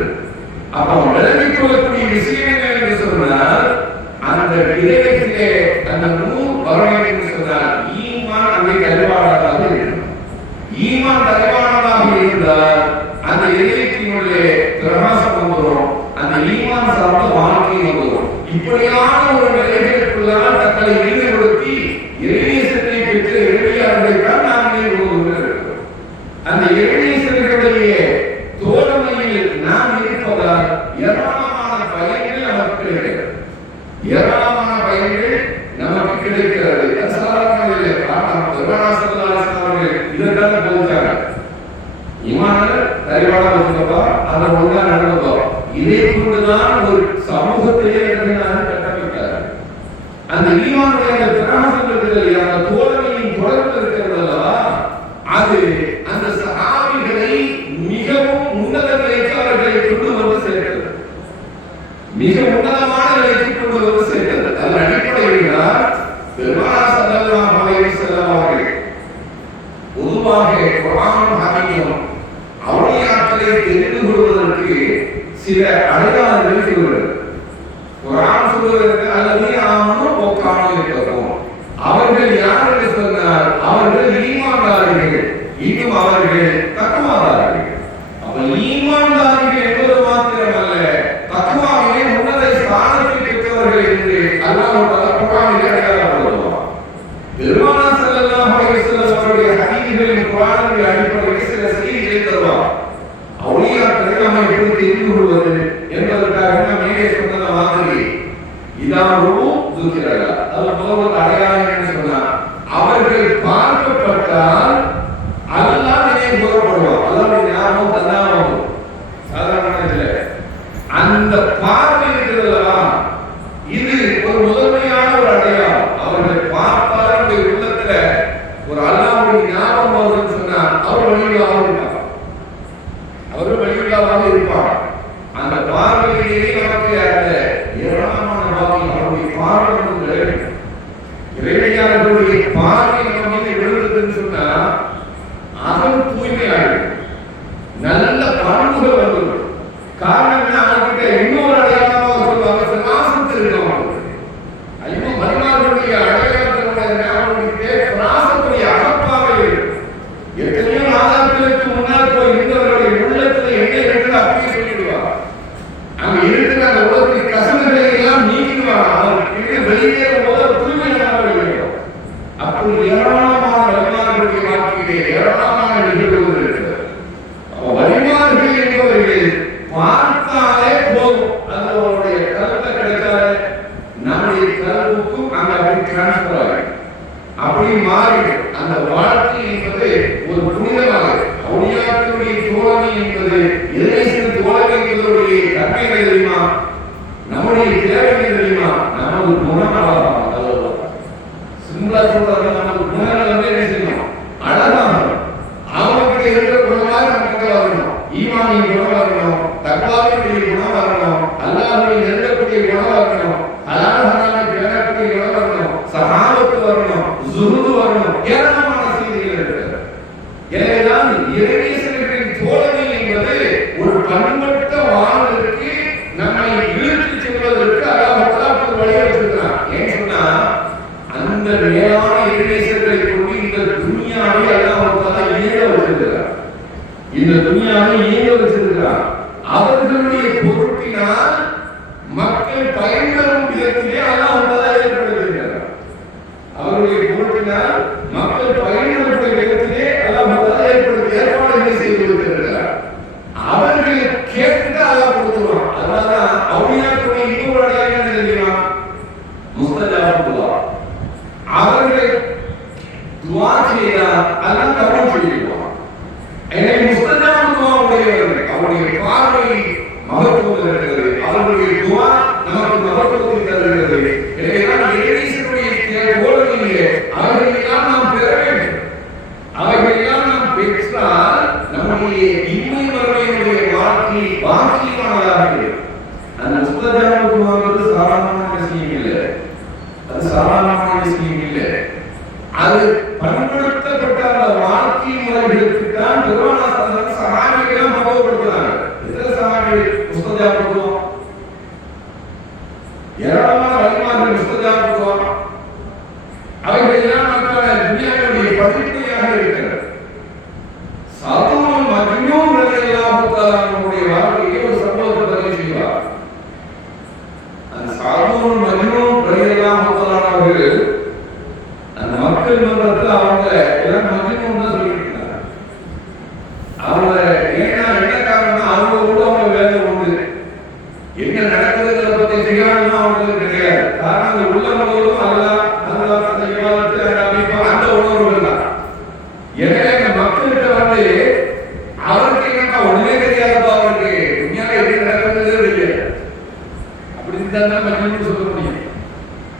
அப்போ விளங்கிக் கொள்ளக்கூடிய விஷயம் என்ன என்று சொன்னால், அந்த இதயத்திலே அந்த நூறு வரணும் என்று சொன்னால் ஈமான் அங்கே தரிவானதாக இருக்கணும். ஈமான் தரிவானதாக இருந்தால் அந்த இதயத்தினுள்ளே பிரகாசம் வந்துடும், அந்த ஈமான் சார்ந்த வாழ்க்கை வந்துடும். இப்படியான ஒரு நிலைகளுக்குள்ளால் தங்களை ஈடுபடுத்தி இறைநேசத்தை பெற்று இறையாளர்களைத்தான் நாம் இருக்கிறோம். அந்த இறைநேசர்களுடைய தோழமையில் நாம் இருப்பதால் ஏராளமான பயன்கள் நமக்கு கிடைக்கிறது, ஏராளமான பயன்கள் நமக்கு கிடைக்கிறது. சாதாரண காரணம் பெருமானார் ஸல்லல்லாஹு அலைஹி வஸல்லம் இதற்காக போதிச்சாங்க, ஈமான் தரிவான அதை ஒன்றா நடந்தோம். இதே கொண்டுதான் ஒரு சமூகத்திலே நான் ஈமானுடைய அந்த பிரகாசம் இருக்கிறது, அந்த தோழமையின் தொடர்பு இருக்கிறது அல்லவா, அது அந்த சஹாபிகளை மிகவும் உன்னத நிலைக்கு அவர்களை கொண்டு வந்து சேர்க்கிறது, மிக உன்னதமான நிலைக்கு கொண்டு வந்து சேர்க்கிறது. அதன் அடிப்படையில் பெருமானார் ஸல்லல்லாஹு அலைஹி வஸல்லம் அவர்கள் பொதுவாக குர்ஆன் ஹதீஸும் அவுலியாக்களை தெரிந்து கொள்வதற்கு சில அடையாளங்களை சொல்கிறது. குர்ஆன் சொல்கிறது அல்லதீன ஆமனு வ கானூ யத்தகூன், அவர்கள் யார் என்று சொன்னால் அவர்கள் ஈமான்தாரிகள், இன்னும் அவர்கள் தக்வாதாரிகள். அப்ப ஈமான்தாரிகள் என்பது மாத்திரமல்ல, தக்வாவிலே உன்னத ஸ்தானத்தில் பெற்றவர்கள் என்று அல்லாஹ் குர்ஆனில் அடையாளப்படுத்துவார். பெருமானார் ஸல்லல்லாஹு அலைஹி வஸல்லம் அவருடைய ஹதீஸ்களின் குர்ஆனின் அடிப்படையில் சில செய்திகளை தருவார். அவுலியாக்களை நாம் எப்படி தெரிந்து கொள்வது என்பதற்காக நாம் மேலே சொன்ன மாதிரி இதாரோ துக்கிரலா, அது முதல் அடையாளம் என்று சொன்னார். அவர்கள் பார்க்கப்பட்டால் அல்லாஹ் நினைவு கூறப்படுவார், அல்லாஹ் ஞாபகம் தந்தாலும் சாதாரண இல்லை. அந்த பார்வை இருக்கிறதா, இது ஒரு முதன்மையான ஒரு அடையாளம். அவர்கள் பார்த்தால் உள்ளத்துல ஒரு அல்லாஹ்வுடைய ஞாபகம் வரும்னு சொன்னால் அவர் வழியில்லாமல் இருப்பார், அவர் வழியில்லாமல் இருப்பார். அந்த பார்வையிலேயே நமக்கு அந்த ஏராளமான பாக்கியம் அவருடைய பார்வை இறைவனுடைய பார்வை நம்ம மீது விழுந்ததுன்னு சொன்னா அகம் தூய்மையாகும், நல்ல பண்புகள் வந்துடும். காரணம் என்ன, அவர்கிட்ட இன்னொரு அடையாளமாக சொல்லுவாங்க, பிரகாசத்து இருக்கணும். ஐயோ மரிமார்களுடைய அடையாளத்தினுடைய அவர்களுக்கு பிரகாசத்துடைய அகப்பாக இருக்கு. எத்தனையோ ஆதாரங்களுக்கு முன்னால் போய் இருந்தவர்களுடைய உள்ளத்தில் என்ன இருக்குது அப்படியே சொல்லிடுவார். அங்க இருக்கிற அந்த உலகத்தின் கசடுகளை எல்லாம் நீக்கிடுவார். அவருக்கு வெளியே முதல் தூய்மையானவர்கள் வேண்டும். அப்படி ஏராளமான வழிமார்களுடைய வாழ்க்கையிலே ஏராளமான நிகழ்வுகள் இருக்கிறது. வழிமார்கள் என்பவர்கள் பார்த்தாலே போதும், அது அவருடைய கருத்தை கிடைத்தாலே நம்முடைய கருவுக்கும் அங்க அப்படி டிரான்ஸ்பர் ஆகும், அப்படி மாறி அந்த வாழ்க்கை என்பது ஒரு புனிதமாக அவுலியாக்களுடைய தோழமை என்பது இறைவனின் தோழமை என்பதனுடைய தன்மை தெரியுமா, நம்முடைய தேவை தெரியுமா, நமது குணமாக சிம்பிளா சொல்றாங்க. நமது குணங்கள் என்ன செய்யணும், அழகாக அவங்களுக்கு இருக்கிற குணமாக நமக்கு வரணும், ஈமானின் குணம் வரணும், தக்வாவினுடைய குணம் வரணும், அல்லாஹ்வை நெருங்கக்கூடிய குணம் வரணும், ஹலால் பேணக்கூடிய குணம் வரணும், சஹாபத்து வரணும், ஸுஹூது வரணும், ஏராளமான செய்திகள் இருக்கிறது. எனவேதான் இறைநேசர்களின் தோழமை என்பது ஒரு பண்பட்ட வாழ்விற்கு நம்மை இழுத்து செல்வதற்கு அல்லாஹ் வழிவகுக்கிறார். ஏன் சொன்னா அந்த மேலான இறைநேசர்களை கொண்டு இந்த துன்யாவை அல்லாஹ் இயங்க வச்சிருக்கிறார், இந்த துன்யாவை இயங்க வச்சிருக்கிறார். அவர்களுடைய பொருட்டினால் மக்கள் பயன்பெறும் விதத்திலே அல்லாஹ் ஏற்படுத்துகிறார். அவருடைய பொருட்டினால் மக்கள் பயன்பெறும் விதத்திலே அல்லாஹ் ஏற்பாடுகளை செய்து கொடுத்திருக்கிறார். அவர்கள் கேட்டு அல்லாஹ் கொடுத்துருவான். அதனாலதான் அவுலியாக்களுடைய இன்னொரு அடையாளம் என்ன தெரியுமா, முஸ்தஜாபு துஆ. அவர்கள் துஆ செய்தால் அல்லாஹ் கபூல் செய்வான். எனவே முஸ்தஜாபு துஆ உடையவர்கள் அவருடைய பார்வை மகத்துவம் இருக்கிறது, அவருடைய துஆ நமக்கு மகத்துவத்தை தருகிறது. எனவே நாம் இறைவனுடைய தோழமையிலே அவர்களெல்லாம் நாம் பெற வேண்டும். அவர்களெல்லாம் நாம் பெற்றால் நம்முடைய இன்மை மறுமையினுடைய வாழ்க்கை பாக்கியமானதாக இருக்கும். அந்த முஸ்தஜாபு துஆ என்பது சாதாரணமான விஷயம் இல்லை, அது சாதாரணமான விஷயம் இல்லை. அது பண்படுத்தப்பட்ட அந்த வாழ்க்கை முறைகளுக்கு தான் பெருமானார் ஸல்லல்லாஹு சஹாபிகளை மகத்துவப்படுத்துறாங்க. எத்தனை சஹாபிகள் முஸ்தஜாபு துஆ, ஏராளமான வழிமார்கள் முஸ்தஜாபு துஆ, அவைகள் எல்லாம் நமக்கான துன்யாவுடைய படிப்படியாக இருக்கிறது. சாதுல் மஜ்னூன் ரலியல்லாஹு தஆலா அவருடைய வாழ்க்கையை ஒரு சம்பவத்தை பதிவு செய்வார். அந்த சாதுல் மஜ்னூன் ரலியல்லாஹு தஆலா அவர்கள் அந்த மக்கள் மன்றத்தில் அவங்க எல்லாம் மஜ்னூன் தான் சொல்லியிருக்கிறாங்க. அவங்க ஏன்னா என்ன காரணம், அவங்களோட அவங்க வேலை உண்டு, என்ன நடக்குதுங்கிறத பத்தி தெரியாதுன்னா அவங்களுக்கு கிடையாது. காரணம் அந்த உள்ள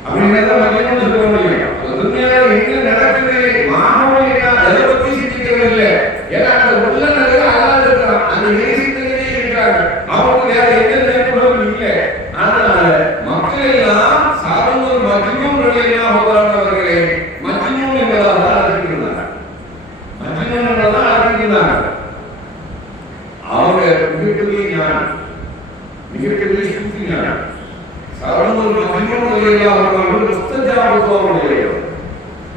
அப்படின்னா மகிழ்ச்சி சொல்ல முடியும். துன்யால என்ன நடக்குது மானவன் எதை பத்தி சிந்திக்கிறது இல்லை. ஏன்னா அந்த உள்ள நிறைய அல்லாஹ் இருக்கிறான், அந்த நேசித்தவர்களே இருக்காங்க, அவங்க வேற எந்த நேரமும் இல்லை. அதனால மக்கள் எல்லாம் சாதங்கள் மஜ்னூன் ரலியல்லாஹு அவர்களே மஜ்னூன் என்பதாக அழைக்கிறாங்க. மஜ்னூன் என்பதாக அழைக்கிறாங்க. அவங்க மிகப்பெரிய ஞானம், மிகப்பெரிய சூஃபி ஞானம். சாதங்கள் மஜ்னூன் ரலியல்லாஹு அவர்கள் முஸ்தஜாபு துஆவுடைய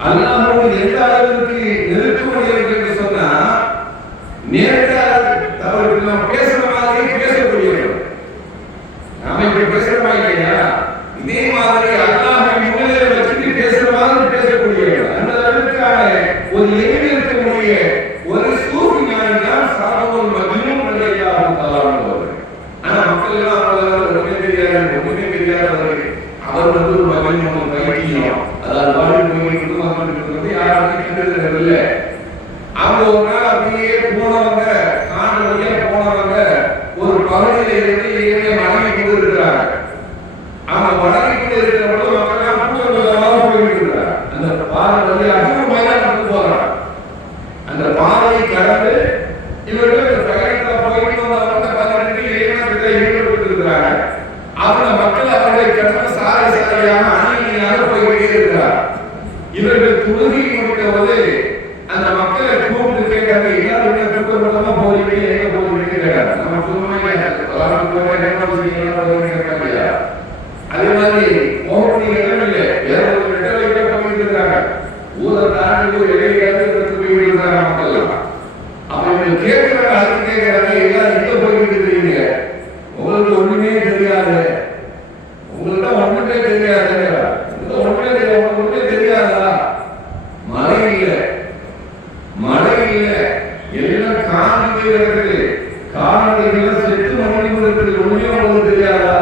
அல்லாஹ்வோடு எந்த அளவுக்கு நெருக்கமாக என்று சொன்னா நேரடியாக அவர்கள் நாம் பேசுற மாதிரி பேசக்கூடியவர்கள். நாம இப்படி பேசுறோமா இல்லையா? இதே மாதிரி அல்லாஹ்வை முன்னிலையில் வச்சுட்டு பேசுற மாதிரி பேசக்கூடியவர்கள். அந்த அளவுக்கான ஒரு எளிமை இருக்கக்கூடிய ஒரு சூஃபி ஞானி தான் சாதங்கள் மஜ்னூன் ரலியல்லாஹு தஆலா அவர்கள். ஆனா மக்கள் எல்லாம் ஒன்றுமே தெரியாதவர்கள். அவர் ஒரு மஜ்னூன் பைத்தியம், அதாவது வாழ்க்கை போயிட்டு வந்து யாருமே கண்டுக்கிறது இல்லை. அவங்க ஒரு நாள் அப்படியே போனவங்க, காடு வழியா போனவங்க ஒரு பகுதியில இருந்து இவங்க வணங்கி கொண்டு இருக்கிறாங்க. அவங்க வணங்கி கொண்டு இருக்கிற பொழுது மக்கள் கூட்டமாக போயிட்டு இருக்கிறாங்க. அந்த பாதை வழியாக மைதானத்துக்கு போறாங்க. அந்த பாதையை கடந்து இவர்கள் பயணத்தில் போயிட்டு வந்தவங்க 18 ஈடுபட்டு இருக்கிறாங்க. அவங்க மக்கள் அவர்களை கடந்து சாலை சாலையாக அணியாக போய்கிட்டே இருக்கிறார். இவர்கள் தொழுகை முடித்தபோது அந்த மக்களை கூப்பிட்டு கேட்காங்க, எல்லாரும் தூக்கமா போறீங்க, எங்க போறீங்க கேட்காங்க. நம்ம சும்மா அதே மாதிரி போகக்கூடிய இடம் இல்லை, வேற ஒரு இடத்துல போயிட்டு இருக்காங்க. ஊரை தாண்டி ஒரு இடையில போய் விடுறாங்க மக்கள். அப்ப இவங்க கேட்கிறாங்க, அதுக்கு கேட்கிறாங்க, எல்லாரும் எங்க போயிட்டு இருக்கீங்க, உங்களுக்கு ஒண்ணுமே தெரியாது, உங்கள்கிட்ட ஒண்ணுமே தெரியாது, ஒண்ணுமே தெரியாதா? மழை இல்லை, மழை இல்லை, எல்லாம் காணி இருக்குது, காணொலிகள் செத்து மணி இருக்குது, ஒண்ணுமே உங்களுக்கு தெரியாதா?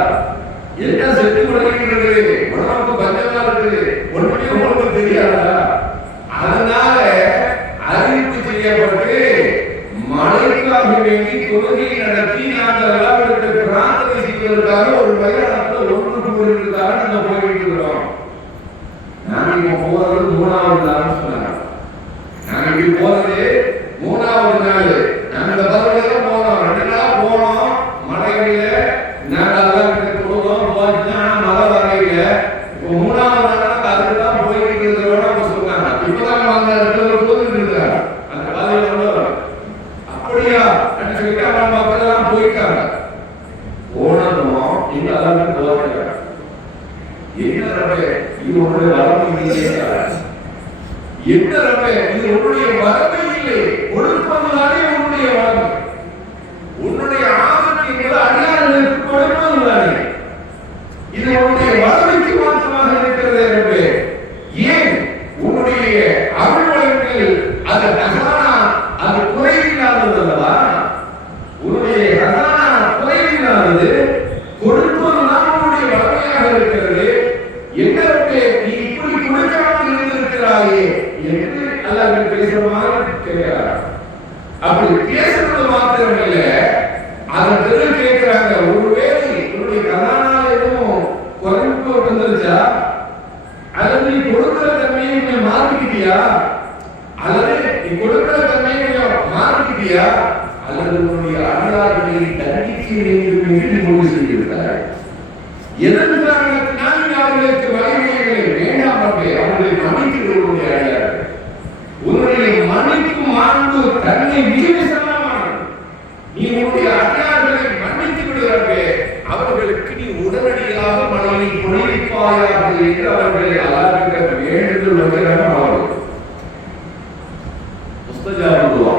என்ன செத்து மணிக்கிறது, உணவுக்கு பஞ்சமா இருக்குது, ஒண்ணுமே உங்களுக்கு தெரியாதா? அதனால அறிவிப்பு செய்யப்பட்டு மழைக்காக வேண்டி தொழுகை நடத்தி நாங்கள் எல்லாருக்கு பிரார்த்தனை செய்வதற்காக ஒரு மைதானத்தில் ஒன்று கூறுவதற்காக நாங்கள் போயிட்டு இருக்கிறோம். நாங்கள் இப்போ போறது 3வது நாள்னு சொன்னாங்க. நாங்கள் இப்படி போறது 3வது நாள். நாங்கள் இந்த பகுதியில் போனோம், 2 நாள் போனோம், மழையில நாங்கள் தொழுதோம், போச்சுன்னா மழை வரையில. இப்போ 3வது நாள் அதுதான் போயிட்டு இருக்கிறோம் சொன்னாங்க. இப்பதான் அந்த இடத்துல போயிட்டு இருக்கிறாங்க. அந்த பாதையில அப்படியா சொல்லிட்டு அவங்க மக்கள் எல்லாம் போயிட்டாங்க. போனதும் இங்க எல்லாரும் போகிறாங்க. என்ன ரப்பே, இது உன்னுடைய வரம்பு இல்லையா? என்ன ரப்பே, இது உன்னுடைய வரம்பு இல்லை, கொடுப்பதுதானே உன்னுடைய வரம்பு. உன்னுடைய ஆபத்து என்பது அடியார்களுக்கு கொடுப்பதுதானே. இது உன்னுடைய வரம்புக்கு மாற்றமாக இருக்கிறது ரப்பே. ஏன் உன்னுடைய அருள் வழங்கில் அது ஹசானா, அது குறைவில்லாதது அல்லவா? உன்னுடைய ஹசானா குறைவில்லாதது, கொடுப்பதுதான் உன்னுடைய வளமையாக இருக்கிறது. என்னவே நீ இப்படி கொடுக்காமல் இருந்திருக்கிறாயே என்று அல்லாஹ் பேசுமாறு கேட்கிறார். அப்படி பேசுறது மாத்திரமில்ல, அதன் பிறகு கேட்கிறாங்க, ஒருவேளை உன்னுடைய ஹசானா எதுவும் குறைப்பு வந்துருச்சா, அல்லது நீ கொடுக்கிற தன்மையை நீ மாற்றிக்கிட்டியா, அல்லது நீ கொடுக்கிற தன்மையை மாற்றிக்கிட்டியா, அல்லது உன்னுடைய அடியார்களை தண்டிக்க வேண்டும் என்று முடிவு செய்திருக்கிறார். எதன் காரணத்தினால் நீ அவர்களுக்கு வலிமைகளை வேண்டாம் அப்பே, அவர்களை மன்னிக்கிறவர்களுடைய அடியார்கள். உன்னுடைய மன்னிப்பு மாண்பு தன்னை மிக விசாலமானது. நீ உன்னுடைய அடியார்களை மன்னித்து விடுகிறப்பே அவர்களுக்கு நீ உடனடியாக மனதை பொழிப்பாயாக என்று அவர்களை அல்லாஹ்விடம் வேண்டுதல் வைக்கிறாங்க. அவர்கள் முஸ்தஜாபு துஆ.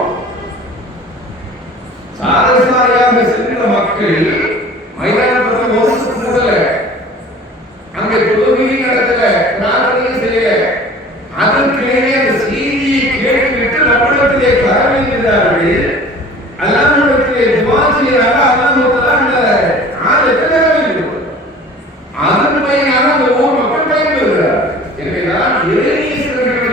சாரசாரியாக சென்ற மக்கள் மைதானத்தில் மோசம் முதல்ல அங்கே தொழுகை நடத்தல, பிரார்த்தனை செய்யல. அதற்கிடையே அந்த செய்தியை கேட்டுவிட்டு நம்மிடத்திலே கரவேற்கிறார்கள், அல்லாஹ்விடத்திலே துஆ செய்கிறார்கள். அல்லாஹ் அந்த ஆயத்தை அதன் பயனாக அந்த ஊர் மக்கள் பயன்பெறுகிறார். எனவேதான் இறைநேசர்கள்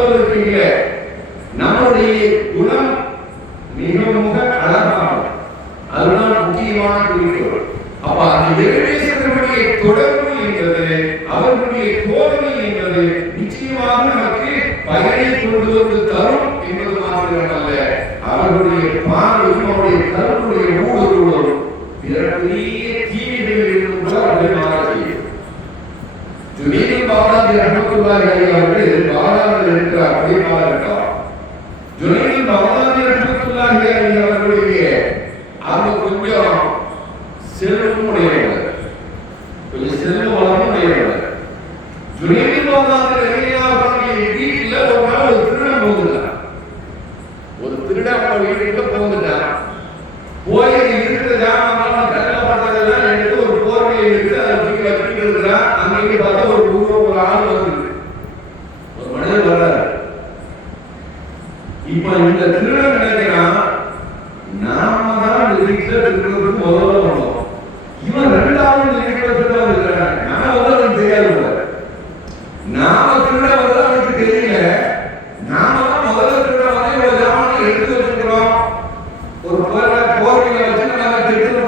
புலம்புவதற்கு இல்லை. நம்முடைய குணம் மிக மிக அழகானது. அதுதான் முக்கியமான குறிக்கோள். அப்ப அந்த எதிரேசர்களுடைய தொடர்பு என்பது, அவர்களுடைய தோல்வி என்பது நிச்சயமாக நமக்கு பயனை கொண்டு வந்து தரும் என்பது மாத்திரமல்ல, அவர்களுடைய பார்வையும் அவருடைய கருத்துடைய ஊடுருவலும் பெரிய தீமைகளில் இருந்து அவர்களை மாற செய்யும். ஜுனைத் பாக்தாதி ரஹ்மத்துல்லாஹி அலைஹி அவர்கள் பாக்தாதில் இருக்கிறார், அப்படியே இருக்கார். ஜுனைத் பாக்தாதி ரஹ்மத்துல்லாஹி அலைஹி அவர்களுடைய அவங்க கொஞ்சம் செல்வம் உடையவர், கொஞ்சம் செல்வ வளமும் உடையவர். ஜுனைத் பாக்தாதி ரஹ்மத்துல்லாஹி அவர்களுடைய வீட்டில் ஒரு நாள் ஒரு திருடன் போகுதுட்டார். ஒரு திருடன் அவங்க வீட்டுக்கு போகுதுட்டார். போய் இருக்கிற ஜாமான் கட்டப்பட்டதெல்லாம் எடுத்து ஒரு போர்வையை எடுத்து அதை தூக்கி வச்சுட்டு இருக்கிறான். அன்னைக்கு பார்த்தா ஒரு ஆள் வருது, ஒரு மனிதர் வர்றாரு. இப்ப இந்த திருடன் நினைக்கிறான், நாம தான் வீட்டுல இருக்கிறதுக்கு முதல்ல வந்தோம், இவன் ரெண்டாவது இருக்கிறதுக்கு இருக்கிறான், நான் வந்து அவனுக்கு தெரியாது போல. நாம திருட வந்து அவனுக்கு தெரியல, நாம தான் முதல்ல திருட வந்து ஒரு ஜாமான் எடுத்து வச்சுக்கிறோம், ஒரு போர்வையில வச்சு நம்ம எடுத்து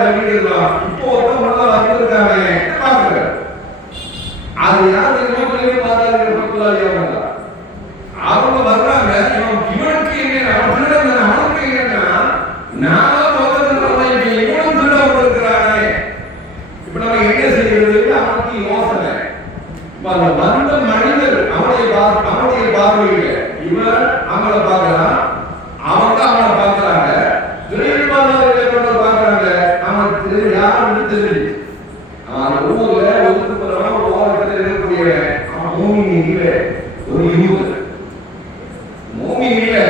பண்ணிடலாம். இப்போ ஒருத்தன் உள்ள வந்திருக்காங்க, பாக்குற அது யார் அவங்க வர்றாங்க. இவனுக்கு என்ன, அவனுக்கு என்னன்னா நானும் இவனும் திருட வந்திருக்கிறானே, இப்ப நம்ம என்ன செய்யறது, அவனுக்கு யோசனை. அந்த வந்த மனிதர் அவனுடைய பார்வையில இவன் அவங்களை பார்க்கலாம், அவங்க அவனை பார்க்கறாங்க, பார்க்கறாங்க. அவனுக்கு யாருன்னு தெரியுது. அவன் ஊர்ல ஒதுக்குப்புறமா ஒரு ஓரத்தில் இருக்கக்கூடிய அவன் மூமின் இல்லை, ஒரு யூதன். மூமின் இல்லை,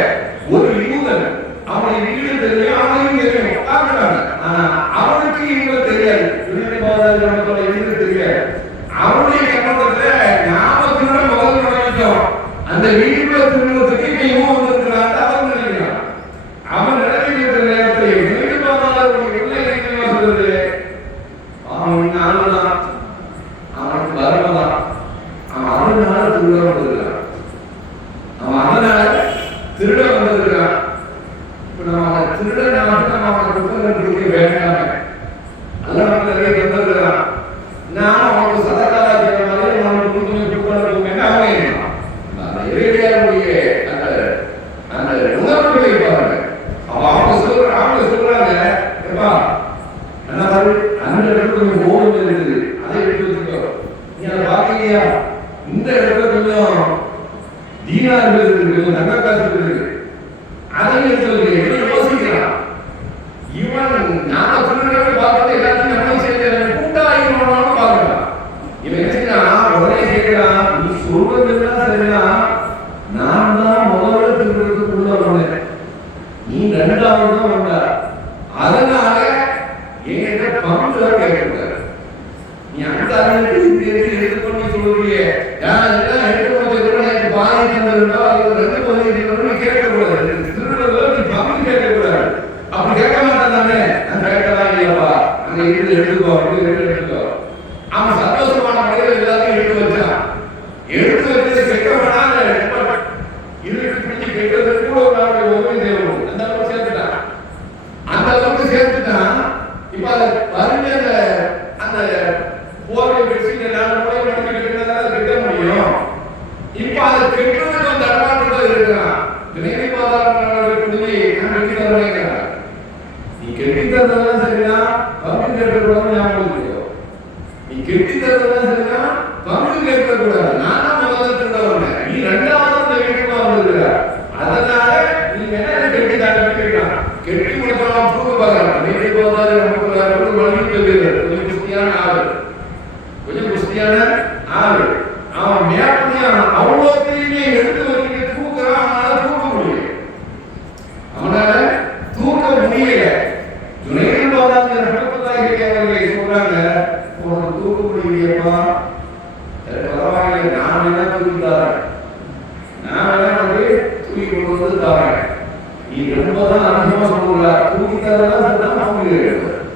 ஒரு யூதன். அவனை வீடு தெரியும், அவனையும் தெரியும், பார்க்கறாங்க. ஆனா அவனுக்கு இவங்க தெரியாது, இவங்க தெரியாது. அவனுடைய கண்ணத்துல நாம திருட முதல் நினைச்சோம், அந்த வீட்டுல திருடுறதுக்கு இவன் வந்திருக்கிறான் அவன் நினைக்கிறான். அவன் நினைக்கிற நேரத்தில் வீடு பார்த்தாலும் சொல்றது அவன் நானுதான், அவனுக்கு வரமதான், அவன் அதனால திருட வந்திருக்கிறான், அவன் அதனால திருட வந்திருக்கிறான். இப்ப நம்ம அவனை திருட நம்ம அவனை புத்தகம் பிடிக்க வேண்டாமே, அதெல்லாம் நம்ம நிறைய தந்திருக்கிறான். நான் அவனுக்கு சதகாலா செய்யற மாதிரி அவனுக்கு புத்தகம் அவங்க அந்த இறைவியாருடைய அந்த உணர்வுகளை பாருங்க. அவங்க சொல்றாங்க, எப்பா என்ன பாரு, அந்த இடத்துல கோவில் இருக்குது, அதை எடுத்து வச்சுக்கோ, நீ அதை பாக்கலையா, இந்த இடத்துல கொஞ்சம் தீனார்கள் இருக்குது, கொஞ்சம் தங்க காசு இருக்குது, அதை எடுத்து வைக்க யோசிக்கிறான். இவன் நாம திருடனை பார்த்துட்டு எல்லாத்தையும் நம்ம செய்ய கூட்டாயிரம் பார்க்கலாம். இவன் என்ன உடனே கேட்கிறான், நீ சொல்றதுதான் சரிதான், நான் தான் முதல்ல திருடுறதுக்குள்ள வந்தேன், நீ ரெண்டாவது தான் வந்தா, அதனால என்கிட்ட பங்கு கேட்கிறார். நீ அந்த எடுத்து பண்ணி சொல்லுறியே, எடுத்து பாதி தந்திருந்தா ரெண்டு பகுதி கேட்கக்கூடாது, திருடுறத பங்கு கேட்கக்கூடாது. அப்படி கேட்க மாட்டான் தானே, நான் கேட்கலாம் இல்லையாப்பா, அங்க இருந்து எடுத்துக்கோ, எடுத்துக்கோ. அவன் சந்தோஷமான முறையில் எல்லாத்தையும் எடுத்து வச்சான். எடுத்து வச்சு கேட்க வேணா, இருட்டு பிடிச்சி கேட்கறதுக்கு கூட ஒரு நாளுடைய உதவி தேவைப்படும். அந்த அளவுக்கு சேர்த்துட்டான், அந்த அளவுக்கு சேர்த்துட்டான். இப்ப அதை வறுமை அந்த போர்வை வச்சு நாலு முறை கட்ட முடியும். இப்ப அதை கெட்டுறதுக்கு அந்த தடமாற்றத்தில் இருக்கிறான். நீ கெட்டி தரதான் சரிதான், பங்கு கேட்கக்கூடாது, ஞாபகம் தெரியும். நீ கெட்டி தரதான் சரிதான், பங்கு கேட்கக்கூடாது. நான் தான் முதல்ல திருடவன், நீ ரெண்டாவது வந்துருக்க, அதனால நீ என்ன கெட்டி தாண்டி கேட்கிறான். கெட்டி முடிக்கலாம் தூக்க பார்க்கலாம். நீதி போதாது நமக்கு வழி தெரியுது. கொஞ்சம் குஸ்தியான ஆளு, கொஞ்சம் குஸ்தியான ஆளு, அவன் மேற்படியான அவ்வளோத்தையுமே எடுத்து வச்சு தூக்குறான். அவனால தூக்க முடியல, அவனால தூக்க முடியல. ஜுனைத் பாக்தாதி ரஹ்மத்துல்லாஹி அலைஹி சொல்றாங்க, உனக்கு தூக்க முடியலையப்பா, பரவாயில்லை, நான் என்ன தூக்கி தரேன், நான் வந்து தூக்கி கொண்டு வந்து தரேன். நீ ரொம்பதான் அதிகமா சொல்லுங்களா, தூக்கி தரலாம் சரிதான், பங்கு கேட்கக்கூடாது,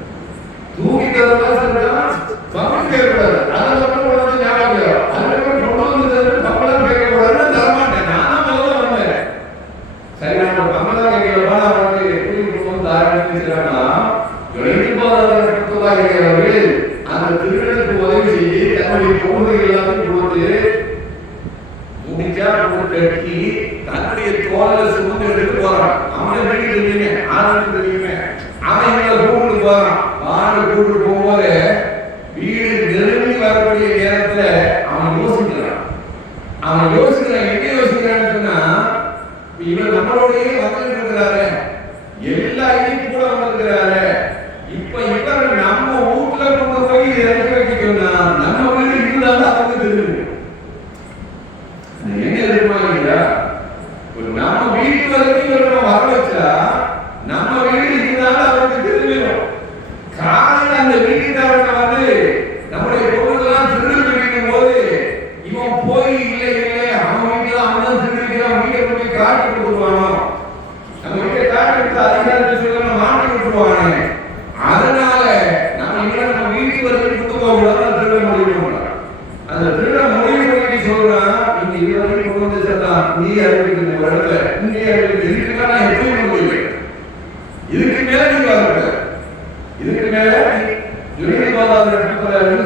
தூக்கி தரலாம் சரிதான், பங்கு கேட்கக்கூடாது. அதை வந்து ஞாபகம், அதுக்கப்புறம் கொண்டு வந்து பம்பளம் கேட்கக்கூடாதுன்னு தரமாட்டேன். தன்னுடைய தோலை சுமந்து எடுத்து போறான். அவனுக்கு தெரியுமே, ஆளுக்கு தெரியுமே, அவன் இவங்களை கூப்பிட்டு போறான். ஆளு கூப்பிட்டு போகும்போது வீடு நெருங்கி வரக்கூடிய நேரத்துல அவன் யோசிக்கிறான். என்ன யோசிக்கிறான்னு சொன்னா, இவன் நம்மளோடய வந்துட்டு இருக்கிறாரு, எல்லா இதுக்கும் கூட வந்திருக்கிறாரு. இப்ப இவர் நம்ம வீட்டுல கொண்டு போய் இறக்கி வைக்கணும்னா நம்ம வீடு இருந்தாலும் அவங்க தெரியும். என்ன எதிர்பார்க்கிறா, நம்ம வீட்டு வரைக்கும் வர வச்சா நம்ம வீடு இருந்தாலும் அவருக்கு தெரியும். காலையில் அந்த வீட்டுக்காரங்க வந்து நம்முடைய பொருள்லாம் திருடு வைக்கும் போது இவன் போய் இல்லை இல்லை அவன் வீட்டுல அவன் தான் திருடிக்கிறான், வீட்டை போய் காட்டி கொடுத்துருவானோ, நம்ம வீட்டை காட்டி கொடுத்து அதிகாரத்தை சொல்ல மாட்டி விட்டுருவானே, அதனால நம்ம வீட்டு வரைக்கும் கொண்டு போக திருட முடியும். அந்த திருட முடிவு பண்ணி சொல்றான், நீங்க இதுவரைக்கும் கொண்டு வந்து சேர்த்தா நீ அறிவிக்கிற ஒரு இடத்துல நீ அறிவிக்கிற இதுக்கு நான் எப்படி முடியும், இதுக்கு மேல நீங்க வரல, இதுக்கு மேல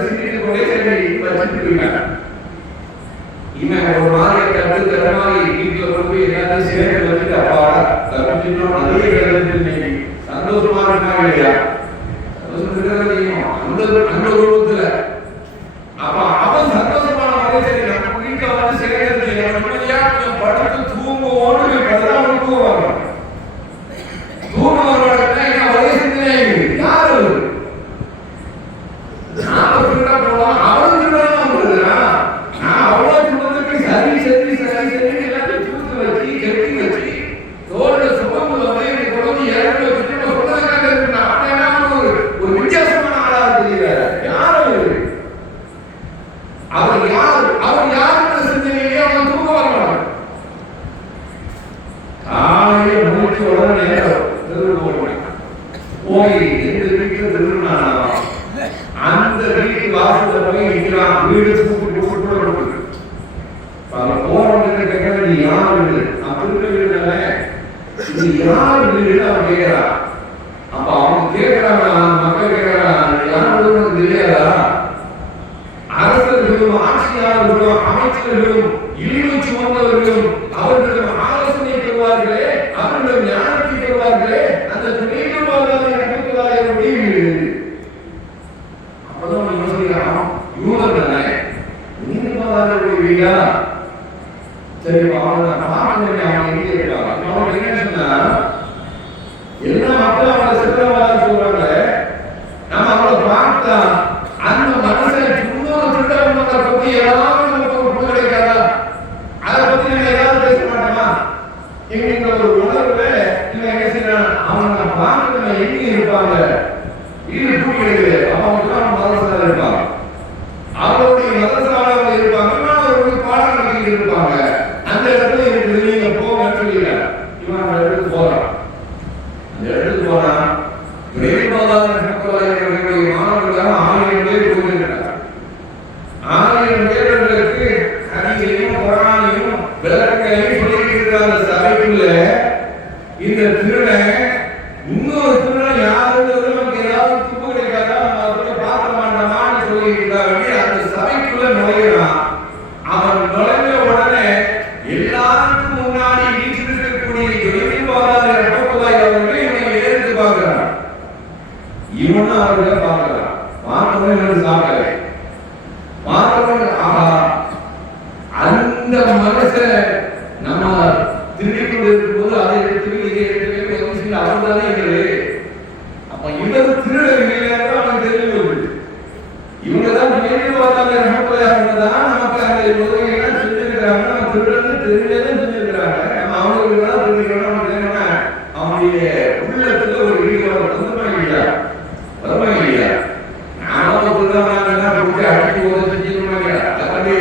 சிரித்து கொண்டே சரி வச்சுட்டு இவன் ஒரு மாதிரி கட்டு தர மாதிரி வீட்டுல கொண்டு போய் எல்லாத்தையும் சேர்த்து வச்சுட்டு அப்பாடா தப்பிச்சிட்டோம் நிறைய சந்தோஷமா இருக்காங்க இல்லையா, அந்த குடும்பத்துல அப்ப அவன் சந்தோஷமான மாதிரி சரி நம்ம வீட்டுல வந்து சேர்க்கிறது நிம்மதியா படுத்து தூங்குவோன்னு படுத்து தூங்குவாங்க. தூங்குவாங்க ஒரே சிந்தனை யாரு நாம திருடா போலாம், அவன் திருடாம வந்துருக்கான். நான் அவ்வளவு திருடத்துக்கு சரி சரி சரி சரி எல்லாத்தையும் தூத்து வச்சு கட்டி வச்சு தோல்ல சுகம்பு வந்து குழந்தை இறந்து வச்சுட்டு சொல்றதுக்காக இருக்கு. அவன் ஒரு வித்தியாசமான ஆளா தெரிகிறாரு. யார் அவர் யாருன்ற சிந்தனையிலே அவன் தூங்க வரலாம். காலையில் மூச்சு உடனே போய் எந்த வீட்டுல திருநானா அந்த வீட்டு வாசல்ல போய் நிற்கிறான். வீடு கூப்பிட்டு போறது யார் வீடு அப்படி இருக்க வீடுனால இது யார் வீடு அவன் கேட்கிறான். அப்ப அவங்க கேட்கிறாங்க, மக்கள் கேட்கிறாங்க, யாரும் தெரியாதா, அரசர்களும் ஆட்சியாளர்களும் அமைச்சர்களும் இழிவு சுமந்தவர்களும் அவர்களும் ஆலோசனை பெறுவார்களே, அவர்களும் ஞானத்தை பெறுவார்களே, அந்த துணைக்கு போதாத அப்பதான் யோசிக்கிறான். யூதர் தானே நீங்க போதாத வீடா, சரி அவனை பார்க்க அவன் எங்கே இருக்கான். அவன் என்ன சொன்னா, எல்லா மக்களும் அவனை சித்திரவாத சொல்றாங்க, நம்ம அவளை பார்த்தா அந்த மனுஷன் இன்னொரு திருடவங்களை பத்தி ஏதாவது நமக்கு கிடைக்காதா, அதை பத்தி நம்ம ஏதாவது பேச மாட்டோமா, எங்க ஒரு உணர்வுல இவன் என்ன செய்யறான், அவங்க பார்க்க எங்க இருப்பாங்க, வீடு பூட்டி கிடைக்குது, அவங்க மதரசால இருப்பாங்க, அவருடைய மதரசால இருப்பாங்க, அவருடைய பாடங்கள் இருப்பாங்க, அந்த இடத்துல இருக்குது நீங்க போங்கன்னு சொல்லல. இவன் அந்த இடத்துக்கு போறான். அந்த இடத்துக்கு போனா மாணவர்களாக 1000 பேர் போயிருக்கிறார். 1000 பேர்களுக்கு ஹதீஸையும் குர்ஆனையும் விளக்கங்களையும் சொல்லிட்டு அந்த சபைக்குள்ள இந்த திருடன் இன்னொரு திருடன் யாருங்கிறது நமக்கு ஏதாவது துப்பு கிடைக்காதா, நம்ம பார்க்க மாட்டோமான்னு சொல்லிட்டு அந்த சபைக்குள்ள நுழைகிறான். அவன் நுழைஞ்ச உடனே எல்லாருக்கும் முன்னாடி வீட்டில் இருக்கக்கூடிய அவர்களை இவனை ஏற்று பார்க்கிறான். இவனும் அவர்களை பார்க்கிறான். பார்க்கணும் சாப்பிடல அந்த மனசை நம்ம திருடிக் கொண்டு இருக்கும்போது அதை எடுத்து இதை எடுத்து அவர்தானே இருக்கிறது. அப்ப இவர் திருடர்கள் அவனுக்கு தெரிஞ்சு இவங்கதான் நமக்கு அந்த உதவியெல்லாம் செஞ்சிருக்கிறாங்க. நம்ம திருடன்னு தெரிஞ்சதே செஞ்சிருக்கிறாங்க. நம்ம அவங்களுக்கு அவனுடைய உள்ளத்துல ஒரு ஈடுபாடு வந்துமா இல்லையா, வருமா இல்லையா. நானும் திருடனா கொடுத்து அடிச்சு உதவி செஞ்சுருவாங்க. அதை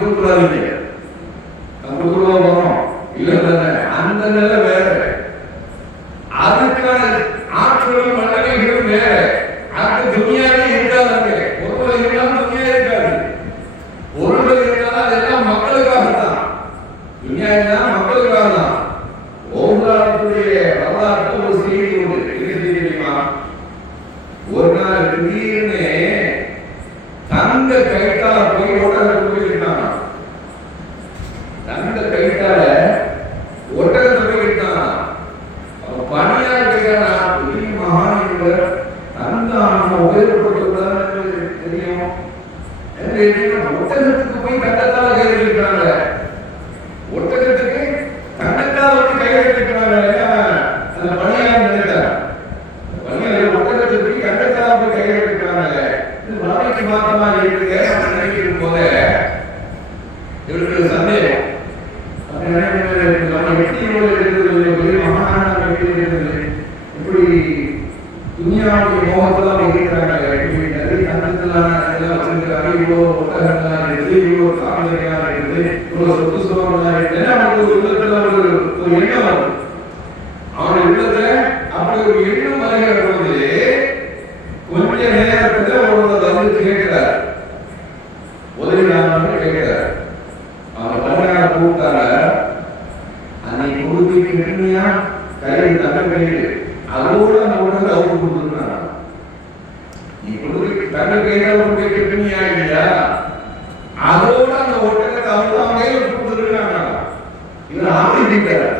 கொடுக்கூடாது, நம்ம குடும்பம் வரும் இல்ல அந்த நிலை வேற, அதுக்கான ஆற்றலும் மனநிலைகளும் வேற. அது துணியாவே இருக்காது, பொருள் இருந்தாலும் துணியா இருக்காது. பொருள் இருந்தாலும் அதெல்லாம் மக்களுக்காகத்தான், துணியா இருந்தாலும் மக்களுக்காக தான். ஓம்காரத்துடைய வரலாற்று ஒரு செய்தி உண்டு. என்ன செய்தி தெரியுமா, ஒரு நாள் திடீர்னு தங்க கைத்தால போய் ஓட்டத்தை போயிருக்காங்க. தங்க அந்த கைத்தால ஒட்டகத்தை போயிட்டான். அவன் பணியார் கையாளா பெரிய மகான் தந்தான உபயோகப்பட்டு தெரியும். ஒட்டகத்துக்கு போய் கண்டத்தால கை வச்சிருக்காங்க. ஒட்டகத்துக்கு கண்டத்தால வந்து கை வச்சிருக்காங்க. அந்த பணியார் நினைத்தார். பணியார் ஒட்டகத்துக்கு போய் கண்டத்தால போய் கை வச்சிருக்காங்க. இது வாழ்க்கை மாற்றமா இருக்கு நினைக்கும் போத இவருக்கு சந்தேகம். நம்ம எப்படி மகான இப்படி துணியாவுடைய மோகத்தெல்லாம் இருக்கிறாங்க. இவ்வளோ ஒட்டகங்களாக இருக்குது, இவ்வளோ காவலர்களாக இருக்குது, இவ்வளோ சொத்து சுகங்களாக இருக்குது. அவனுக்கு ஒரு உள்ளத்துல ஒரு எண்ணம் வரும். அவனுடைய உள்ளத்துல அப்படி ஒரு எண்ணம் வருகிற பொழுது கொஞ்ச நேரத்துல ஒருவர் வந்து கேட்கிறார், உதவியாளர் கேட்கிறார். அவன் தமிழ்நாடு கூப்பிட்டாங்க. அன்னைக்கு கொடுத்து கிருமியா கையில் தங்க கையில் அதோடு அந்த உடனே அவுத்து கொடுத்துருந்தாங்க. நீ கொடுத்து தங்க கையில் ஒரு கிருமியா இல்லையா, அதோட அந்த ஒட்டகத்தை அவங்க கையில் கொடுத்துருக்காங்க. இவர் ஆரம்பிக்கிறார்.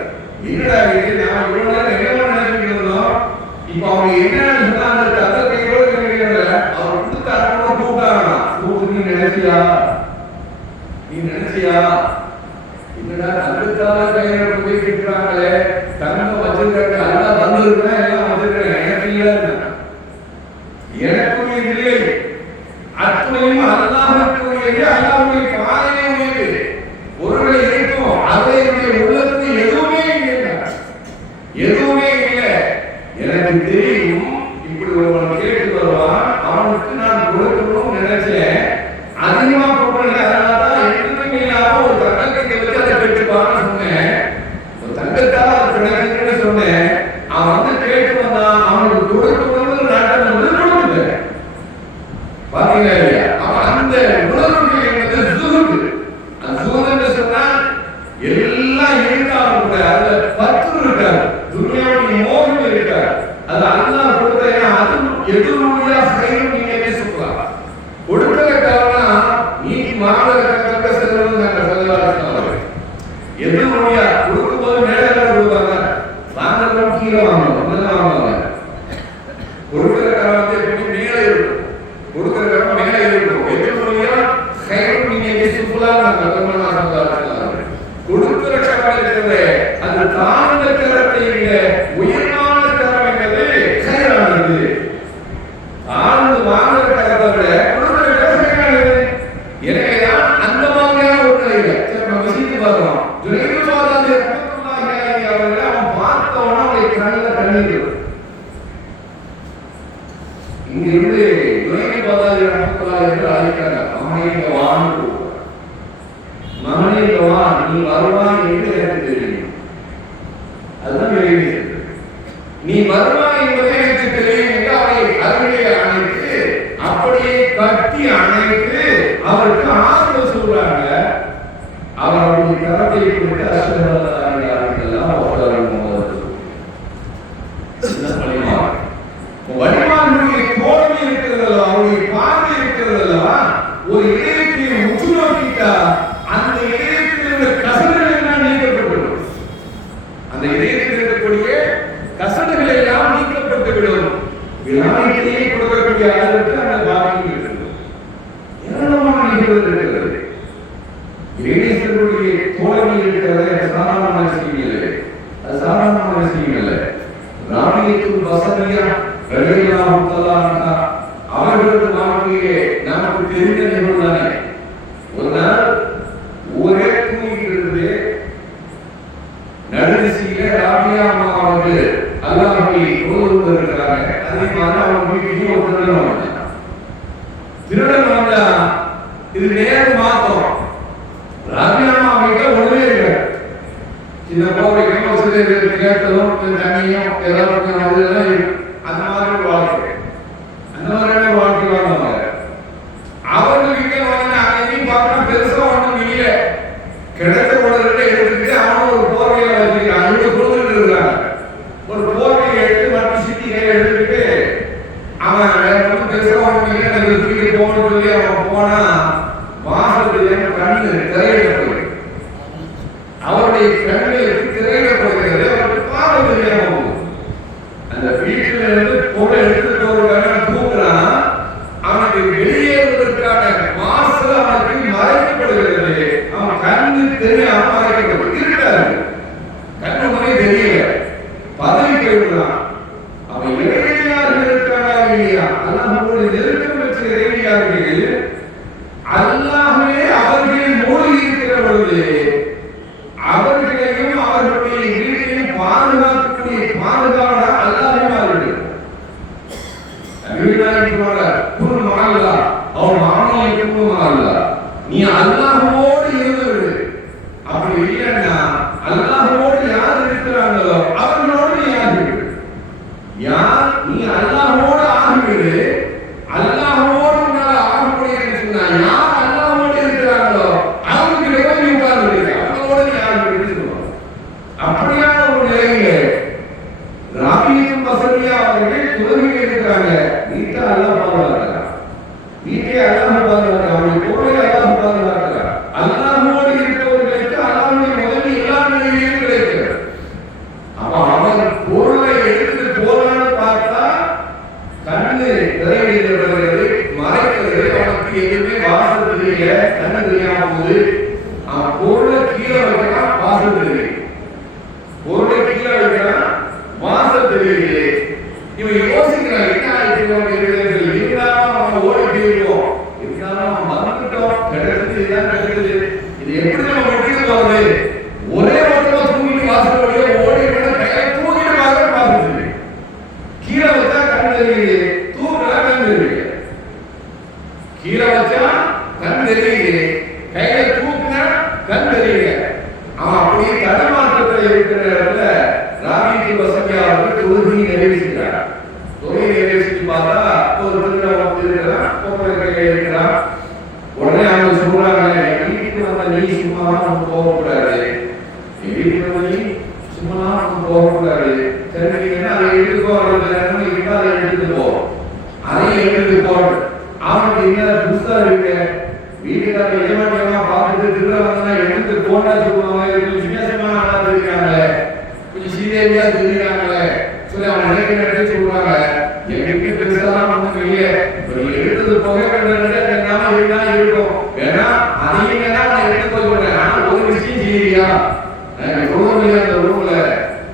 என்னடா இது, நான் இவ்வளவு நேரம் என்ன நினைச்சிட்டு இருந்தோம். இப்ப அவங்க என்ன சொன்னா அந்த தங்க கையோடு அவர் கொடுத்தாங்க கூப்பிட்டாங்க. கூப்பிட்டு நீ நினைச்சியா என்னடா தங்கத்தால கையில போய் கேட்கிறாங்களே, தங்கம் வச்சிருக்காங்க, எல்லாம் தந்துருக்கேன், எல்லாம் வச்சிருக்கேன், எனக்கு இல்ல, எனக்கும் இல்லை, அத்துணையும் அல்லாஹ்வுக்கு அல்லாஹ்வுடைய பாதையுடையது பொருளை இருக்கும். அதை உள்ளத்தில் எதுவுமே இல்லை. எனக்கு தெரியும் இப்படி ஒருவன் கேட்டு வருவான், அவனுக்கு நான் கொடுக்கணும்னு நினைச்சேன். அதிகமா கொடுக்கல, அதனாலதான் எதுவுமே இல்லாம ஒரு தங்கத்தை வச்சு அதை பெற்றுப்பான்னு சொன்னேன். ஒரு தங்கத்தால் அது கிடைக்குன்னு சொன்னேன். அவன் வந்து கேட்டு வந்தான், அவனுக்கு கொடுக்கணும்னு நாட்டம் வந்து கொடுக்கல. பாத்தீங்களா இல்லையா? அவன் அந்த உணர்வுக்கு ஜுஹுத். அந்த ஜுஹுத்னு சொன்னா எல்லாம் இருந்தாலும் கூட அதுல பற்று இருக்காது, துன்யாவுடைய மோகம் இருக்காது. அது அல்லாஹ் கொடுத்தா அது எதுவுமையா சைடும் நீங்க சொல்லலாம். கொடுக்கிற காரணம் நீ மாணவர்களுக்கு செல்வது நாங்கள் சொல்லலாம். எதுவுமையா கொடுக்கும்போது மேலே கொடுப்பாங்க, வாங்கலாம் கீழே வாங்குவாங்க. கொடுக்கிற காரணத்தை எப்படி மேலே இருக்கும், கொடுக்கிற காரணம் மேலே இருக்கும். எதுவுமையா சைடும் நீங்க சொல்லலாம். நாங்கள் கொடுக்கிற கரம் இருக்கிறது அது தாழ்ந்த கரத்தை விட உயர்வான கரம் என்பது செயலானது. தாழ்ந்து வாங்குற கரத்தை விட கொடுக்கிற கரம் செயலானது. எனவேதான் அந்த மாதிரியான ஒரு நிலையில நம்ம விசித்து பார்க்கிறோம். ஜுனைதுல்லாஹி ரஹ்மத்துல்லாஹி அவர்கள் அவன் பார்த்தவன அவருடைய கண்ணில் கண்ணீர். இங்கிருந்து ஜுனைதுல்லாஹி ரஹ்மத்துல்லாஹி என்று அழைக்கிறாங்க. மகனே வா, நீ வருவாய் என்று எனக்கு தெரியும். அதுதான் வெளியே நீ வருவாய் என்பது எனக்கு தெரியும் என்று அவரை அருகிலே அணைத்து அப்படியே கட்டி அணைத்து அவருக்கு ஆறுதல் சொல்றாங்க. அவர் அவருடைய கரத்தை கொடுத்து அசுரலாம் வடிவானுடைய தோல்வி இருக்கிறது, அவருடைய பார்வை இருக்கிறது. ஒரு இதயத்தை உற்று நோக்கிட்டா அந்த இதயத்தில் இருந்த கசடுகள் எல்லாம் நீக்கப்பட்டுவிடும். அந்த இதயத்தில் இருக்கக்கூடிய கசடுகள் எல்லாம் நீக்கப்பட்டுவிடும். விநாயகரையே கொடுக்கக்கூடிய அளவுக்கு அந்த பாக்கியம் இருக்கிறது. ஏராளமான நிகழ்வு இருக்கிறது. இறைவனுடைய தோழமை இருக்கிறது. சாதாரண விஷயம் இல்லை, அது சாதாரண விஷயம் இல்லை. ராணியத்துள் வசதியா ரலியல்லாஹு தஆலா அவர்களது வாழ்க்கையே நமக்கு தெரிந்த நிகழ்வு தானே. ஒரு நாள் ஒரே தூங்கிட்டு நடுநிசையில ராபியா அம்மா அவர்கள் அல்லாஹ்வை தொழுது இருக்கிறாங்க. அதே மாதிரி அவங்க வீட்டுக்கு ஒரு திருடன் வந்தா இது நேரம் மாத்தம். ராபியா அம்மா வீட்டுல ஒண்ணுமே இல்லை. சின்ன கோவைக்கும் வசதி கேட்டதும் தண்ணியும் ஏதாவது அந்த மாதிரி வாழ்க்கை, அந்த மாதிரியான வாழ்க்கை வாழ்ந்தாங்க. அவர்கள் வீட்டுல வந்து அங்கேயும் பார்க்கணும் பெருசா ஒண்ணும் இல்லை. கிடைத்த உடனே எடுத்துட்டு அவனும் ஒரு போர்வையை வச்சிருக்கான். அவங்க கொடுத்துட்டு இருக்காங்க. ஒரு போர்வையை எடுத்து மற்ற சிட்டி கையை எடுத்துட்டு அவன் வேற ஒன்றும் பெருசா ஒண்ணும் இல்லை. நம்ம தூக்கி போகணும்னு சொல்லி அவன் போனா வாசலுக்கு கண்ணு திரையிட போய் அவருடைய கண்களுக்கு திரையிடப்படுகிறது, அவருக்கு பார்வை தெரியாம போகுது. அந்த வீட்டில இருந்து பொருளை எடுத்துட்டு வருவாங்க, தூங்குறான், அவனுக்கு வெளியேறுவதற்கான வாசல் அவனுக்கு மறைக்கப்படுகிறது. அவன் கண்ணு தெரியாம மறைக்கப்படுகிறது, இருக்காது, கண்ணு முறை தெரியல, பதவி கைவிடுறான். அவன் இறைவியாக இருக்கிறானா இல்லையா, அல்லாஹ்வோடு நெருக்கம் பெற்ற இறைவியார்கள் அல்லாஹ்வே அவர்களின் மூழ்கி இருக்கிற பொழுது அவர்களையும் அவர்களுடைய வீட்டையும் பாதுகாக்கக்கூடிய பாதுகாவலர் அல்லாஹ்வே மாறிவிடுகிறார். நீ அல்லாஹ்வோடு இருந்து, அப்படி இல்லைன்னா அல்லாஹ்வோடு யார் இருக்கிறாங்களோ அவர்களோடு நீ ஆகிவிடு. யார் நீ அல்லாஹ்வோடு ஆகிவிடு, அல்லாஹ்வோடு உன்னால் ஆக முடியாது சொன்னா யார் அல்லாஹ்வோடு இருக்கிறாங்களோ அவங்களுக்கு நீ உட்கார்ந்து அவங்களோடு நீ ஆகிவிடு சொல்லுவாங்க. அப்படியான ஒரு நிலையில ராபியும் வசதியா அவர்கள் துறவியில் இருக்கிறாங்க. வீட்டை அல்லாஹ் பாதுகாக்கிறார், வீட்டை அல்லாஹ் பாதுகாக்கிறார், அவருடைய பொருளை அல்லாஹ் பாதுகாக்கிறார். அல்லாஹ்வோடு இருக்கிறவர்களுக்கு அல்லாஹ்வுடைய உதவி எல்லா நிலையிலும் கிடைக்கிறது. அப்ப அவன் பொருளை எடுத்து போறான்னு பார்த்தா கண்ணு திரையிடப்படுகிறது, மறைக்கிறது, அவனுக்கு எதுவுமே வாசல் தெரியல, கண்ணு தெரியாம போகுது. அவன் பொருளை கீழே வைக்கிறான், வாசல் தெரியுது, பொருளை கீழே வைக்கிறான், வாசல் தெரியுது. இவன் யோசிக்கிறான், என்ன ஆயிடுச்சு, இருந்தாலும் நம்ம ஓடி போயிருக்கோம், இருந்தாலும் மறந்துட்டோம், கிடைச்சது இதுதான் கிடைச்சது, இது எப்படி நம்ம வெட்டிட்டு போறது, ஒரே ஓட்டமா தூங்கிட்டு வாசல் வழியா ஓடி கையை தூக்கிட்டு வாசல் தெரியுது, கீழே வச்சா கண் தெரியுது, தூக்கினா கண் தெரியுது, கீழே வச்சா கண் தெரியுது, கையை தூக்கினா கண் தெரியுது. அவன் அப்படியே தடமாற்றத்தில் இருக்கிற இடத்துல ராபிக்கு வசதியா அவர்கள் தொழுகை நிறைவேற்றுகிறார். தொழுகை நிறைவேற்றி பார்த்தா ஒரு திருவிழா இருக்கிறான், பொம்பளை கையில இருக்கிறான். உடனே அவங்க சொல்றாங்க, வீட்டுக்கு வந்த நீ சும்மா நம்ம போகக்கூடாது, வீட்டுக்கு வந்து சும்மா நம்ம போகக்கூடாது, சரி நீங்க அதை எடுத்துக்கோ, அதை எடுத்துட்டு போ, அதையும் எடுத்துட்டு போ. அவனுக்கு என்ன புதுசா இருக்கு, வீட்டுக்காரர் எஜமானியமா பார்த்துட்டு திருவிழா எடுத்து போனா சொல்லுவாங்க, வித்தியாசமான ஆளா இருக்காங்க, கொஞ்சம் சீரியஸா தெரியுறாங்களே சொல்லி அவன் நினைக்கிற சொல்லுவாங்க. எங்களுக்கு பெருசாலாம் ஒண்ணும் இல்லையே, எடுத்தது புகைப்படம் இருக்கும் வேணா அதையும் வேணா நான் எடுத்து சொல்றேன். ஆனா ஒரு விஷயம் செய்யறியா, அந்த ரூம்ல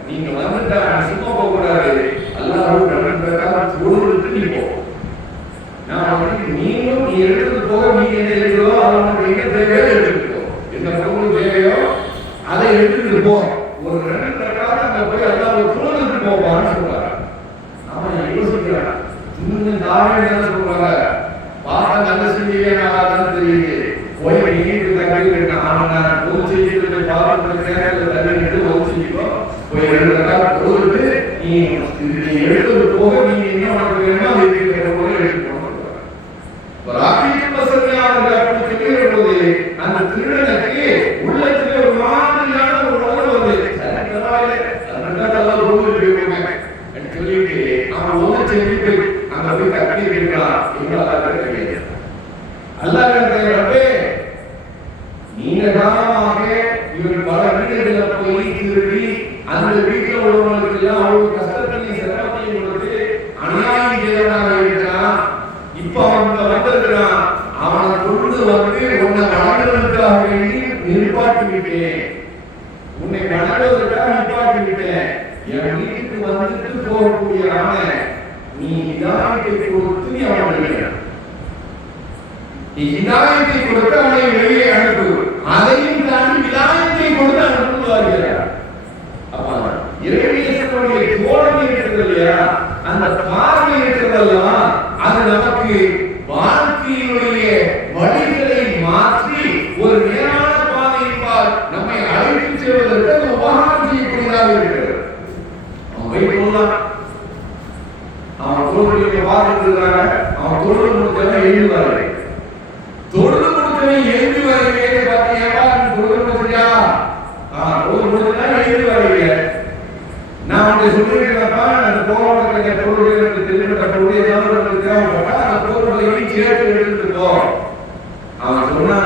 நீங்க வந்துட்டா சும்மா போக கூடாது, எல்லாரும் கொடுத்து நீ போ. நான் நீங்களும் நீ எடுத்தது போக நீங்க என்ன இருக்கிறோ அவனுக்கு என்ன தேவையோ எடுத்துட்டு போ, என்ன பொருள் தேவையோ அதை எடுத்துட்டு போ. ஒரு 2 நாள் அங்க போய் எல்லாரும் தூரத்துக்கு போவான்னு சொல்றாங்க. அவன் யோசிக்கிறான், இன்னும் தாராளம் என்ன சொல்றாங்க, பார்த்தா நல்ல செஞ்சே நான் தெரியுது, போய் நீட்டு தங்கி நான் பொது செய்திகளை பார்த்து நேரத்தில் தள்ளிட்டு பொது செஞ்சுக்கோ, போய் 2 நாள் பொழுது நீ எடுத்தது போக நீ என்ன உனக்கு வேணுமோ அதை இருக்கிற போல எடுத்துக்கணும். அந்த திருடனுக்கு உள்ளத்துல ஒரு மாதிரியான ஒரு உணர்வு வந்து சொல்லிட்டு அவன் ஒன்று செஞ்சுட்டு அங்க போய் கட்டி இருக்கிறான். அல்லாஹ் நீண்ட காலமாக இவர் பல வீடுகளை போய் திருடி அந்த வீட்டில் உள்ளவர்களுக்கு எல்லாம் அவ்வளவு கஷ்டத்தையும் சிரமத்தையும் கொடுத்து அநியாயம் செய்தவனாக இருக்கிறான். இப்ப அவன் வந்திருக்கிறான், அவனை கொண்டு வந்து உன்னை வளர்ந்ததற்காக வேண்டி நிற்பாட்டி விட்டேன், உன்னை வளர்வதற்காக நிற்பாட்டி விட்டேன். என் வீட்டுக்கு வந்துட்டு போகக்கூடிய அவனை நீ ஹிதாயத்தை கொடுத்து நீ அவனை வெளியே, நீ ஹிதாயத்தை கொடுத்து அவனை வெளியே அனுப்பு. அதையும் தாண்டி ஹிதாயத்தை கொடுத்து அனுப்புவார்கள். அப்ப இறைவேசனுடைய தோழமை இருக்கிறது இல்லையா, அந்த பார்வை இருக்கிறதெல்லாம் அது நமக்கு வாழ்க்கையினுடைய வழிகளை மாற்றி ஒரு நேரான பாதையில் நம்மை அழைத்து செல்வதற்கு உபகாரம் செய்யக்கூடியதாக இருக்கிறது. அவன் தோல்வியை பார்த்துருக்காங்க, அவன் தொழில் முடித்தவன் எழுதுவார்கள், தொழில் முடித்தவன் எழுதி வருகிறேன் பார்த்தீங்கன்னா தொழில் முடிச்சியா தொழில் முடிச்சா எழுதி வருகிறேன். நான் அவங்க சொல்லியிருக்கிறப்பா அந்த போராட்டத்தை பொருள்களுக்கு தெரிவிக்கப்படக்கூடிய அந்த பொருள்களையும் சேர்த்து எடுத்துருக்கோம். அவன் சொன்னா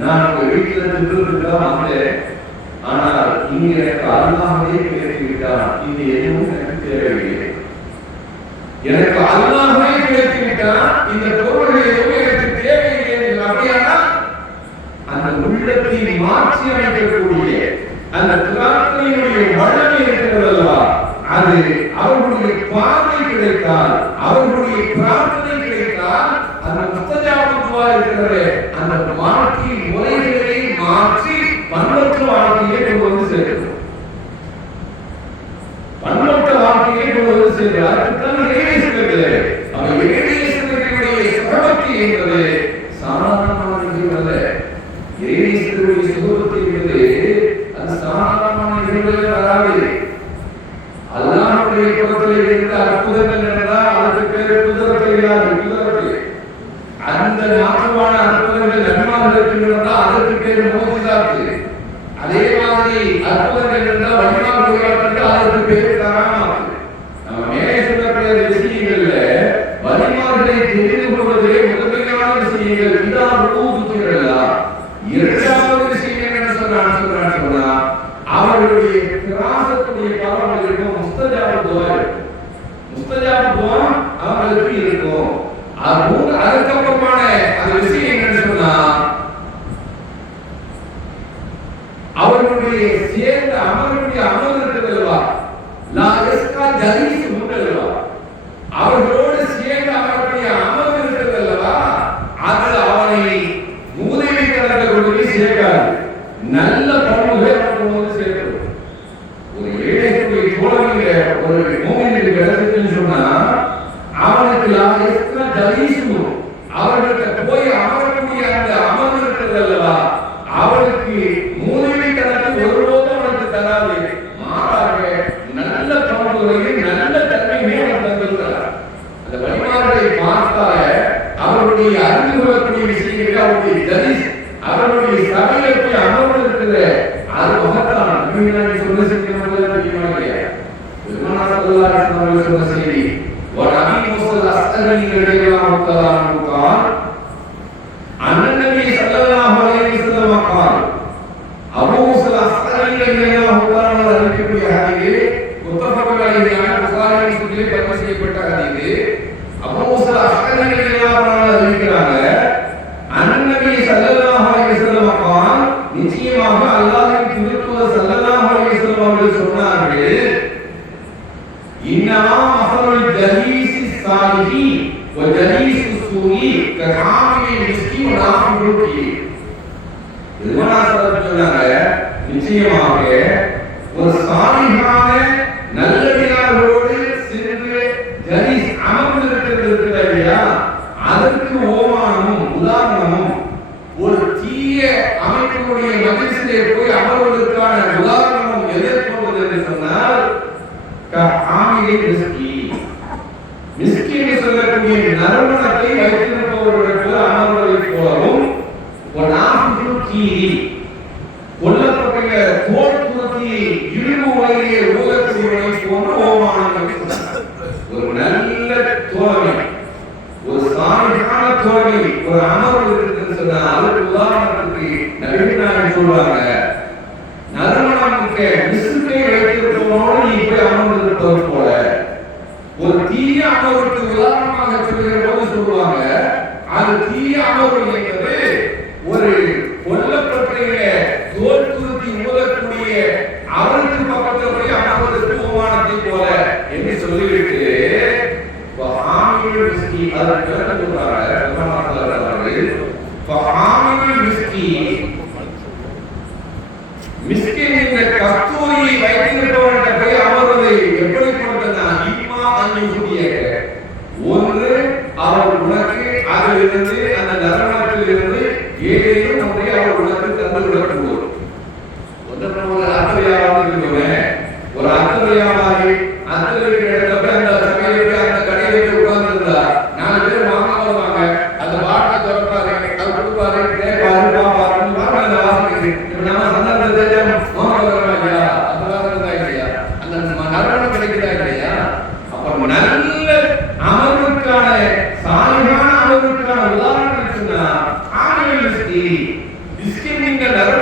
நான் உங்க வீட்டில் வீட்டில் திட்டுறதுக்குதான் வந்தேன். ஆனால் இங்க எனக்கு அல்லாஹ்வே கிடைத்துவிட்டான். இது எதுவும் எனக்கு தேவையில்லை. எனக்கு அல்லாஹ்வே கிடைத்துவிட்டான். இந்த பொருள்கள் எதுவும் எனக்கு தேவையில்லை. அப்படியானா அந்த உள்ளத்தை மாற்றி அமைக்கக்கூடிய அந்த பிரார்த்தனையுடைய வல்லமை இருக்கிறதல்லவா, அது அவர்களுடைய பார்வை கிடைத்தால், அவர்களுடைய பிரார்த்தனை கிடைத்தால், அந்த முஸ்தஜாபு துஆ இருக்கிறது, அந்த வாழ்க்கை முறைகளை மாற்றி பண்பற்ற வாழ்க்கையை கொண்டு வந்து சேர்க்கிறது. பண்பற்ற வாழ்க்கையை கொண்டு வந்து சேர்க்கிறது. அதுதான் இறைவேசனுடைய சுகபக்தி என்பது சாதாரணமான நிகழ்வு அல்ல. இறைவேசனுடைய சுகபக்தி என்பது அது சாதாரணமான நிகழ்வுகள் வராது. அல்லாஹ்வுடைய புறத்தில் இருந்த அற்புதங்கள் என்றால் அதற்கு பேர் குதிரத்தை. அந்த மாற்றமான அற்புதங்கள் நன்மார்களுக்கு இருந்தால் அதற்கு பேர் மோஜிசாத்து. அதே மாதிரி அற்புதங்கள் இருந்தால் வழிமார்களுக்கு அதற்கு பேர் கராமாத்து. நம்ம மேலே சொல்லக்கூடிய விஷயங்கள்ல வழிமார்களை தெரிந்து கொள்வதே முதன்மையான விஷயங்கள். இதான் ரூபுத்துகளா. இரண்டாவது விஷயம் என்ன சொன்னா அவர்களுடைய பிராசத்துடைய காரணங்கள் இருக்கும். முஸ்தஜாபு துஆ அவர்களுக்கு இருக்கும். அதுக்கப்புறமான அந்த விஷயம் என்னன்னு சொன்னா அவர்களுடைய சேர்ந்த அவர்களுடைய அமல் இருக்கிறதா, லா யஸ்கா ஜலீஸ் உண்டல்லவா, அவர்களோடு சேர்ந்து அவர்களுடைய அமல் இருக்கிறதல்லவா, அது அவனை மூதேவி கணக்கு கொண்டு போய் சேர்க்காது. நல்ல பண்புகளை கொண்டு சேர்க்கிறது. ஒரு ஏழைக்குரிய தோழமையில ஒரு மூமினுக்கு கிடைச்சதுன்னு சொன்னா அவனுக்கு லா யஸ்கா ஜலீஸ், அவர்களுக்கு போய் அமரக்கூடிய அந்த அமல் இருக்கிறதல்லவா, அவனுக்கு மூதேவி கணக்கு ஒருபோதும் அவனுக்கு தராது. மாறாக நல்ல பண்புகளையும் நல்ல தன்மையும் தந்திருக்கிறார். அந்த வழிமார்களை பார்த்தால அவர்களுடைய அறிந்து கொள்ளக்கூடிய விஷயங்கள் அவருடைய ஜலீஸ், அவருடைய சபையில போய் அமர்ந்து இருக்கிற அது மகத்தான சொன்ன செய்தி சொன்ன செய்தி ஒரு அபி மூஸா அஸ்அரி ரலியல்லாஹு தஆலா அன்ஹு قال அன் நபி ஸல்லல்லாஹு அலைஹி வஸல்லம் قال அபூ மூஸா அஸ்அரி ரலியல்லாஹு தஆலா அறிவிக்கக்கூடிய ஹதீஸ் முத்தஃபக் அலைஹி புகாரி முஸ்லிமில் பதிவு செய்யப்பட்ட ஹதீஸ். அபூ மூஸா அஸ்அரி ரலியல்லாஹு தஆலா அறிவிக்கிறாங்க, அன் நபி ஸல்லல்லாஹு அலைஹி வஸல்லம் قال நிச்சயமாக அல்லாஹ்வின் தூதர் ஸல்லல்லாஹு அலைஹி வஸல்லம் அவர்கள் சொன்னார்கள், இன்னமா மஸலுல் ஜலீஸி ஸாலிஹி வ ஜலீஸு ஸூஇ கஹாமில் மிஸ்கி வ நாஃபிருக்கி. இதுவா சொல்றாங்க, நிச்சயமாக ஒரு சாலிஹான நல்லடியாரோடு சேர்ந்து ஜலீஸ் அமர்ந்து இருக்கிறது இல்லையா, அதற்கு ஓமானமும் உதாரணமும் ஒரு தீய அமைப்புடைய மஜ்லிஸிலே போய் அமர்வதற்கான உதாரணமும் எதிர்கொள்வது என்று சொன்னால் மிஸ்கி என்று சொல்லக்கூடிய நறுமணத்தை வைத்திருப்பவர்களுக்கு அமர்வதை போலவும் கொல்லப்பட்ட தோல் துரத்தி இரும்பு உலகிலே ஊழக்கூடியவனை போன்ற ஓமானங்கள். ஒரு நல்ல தோழமை, ஒரு சாலிஹான தோழமை, ஒரு அமர்வு இருக்குன்னு சொன்னா அதற்கு உதாரணத்துக்கு நபிகள் சொல்றாங்க, நறுமணமுக்க மிஸ்கை வைத்திருப்பவனோடு நீ போய் அமர்ந்திருப்பது போல. ஒரு தீய அமர்வுக்கு உதாரணமாக சொல்கிற போது சொல்லுவாங்க, அது தீய அமர்வு என்பது ஒரு கொல்லப்பட்ட தோல் துருத்தி மூலக்கூடிய அவருக்கு பக்கத்தில் போய் அமர்வதற்கு ஓமானத்தை போல என்று சொல்லிவிட்டு அதற்கு மிஸ்கின் இந்த கஸ்தூரியை வைத்திருப்பவன் போய் அமர்வதை எப்படி கொண்டனா இம்மா அன்னியுடைய ஒன்று அவர் உனக்கு அதிலிருந்து அந்த நரகத்திலிருந்து ஏதேனும் ஒன்றை அவர் உனக்கு தந்து விடக்கூடும். ஒரு அத்தகையாவது இருந்தவன் ஒரு அத்தகையாவாரி அத்தகைய இடத்துல அந்த சமையலுக்கு அந்த கடையில உட்கார்ந்து இருந்தா 4 பேர் வாங்க வருவாங்க, அந்த பாட்டை திறப்பாரு, அவர் கொடுப்பாரு, கேட்பாரு, பாப்பாரு, அந்த வாசிக்கிறது. இப்ப நம்ம சந்தர்ப்பத்தை வாங்க வரமா இல்லையா, அந்த வாசனை இல்லையா, அந்த நரகம் கிடைக்குதா இல்லையா. அப்ப நல்ல அமர்வுக்கான சாலிஹான அமர்வுக்கான உதாரணம் சொன்னா ஆங்கில மிஸ்கின் இந்த நரகம்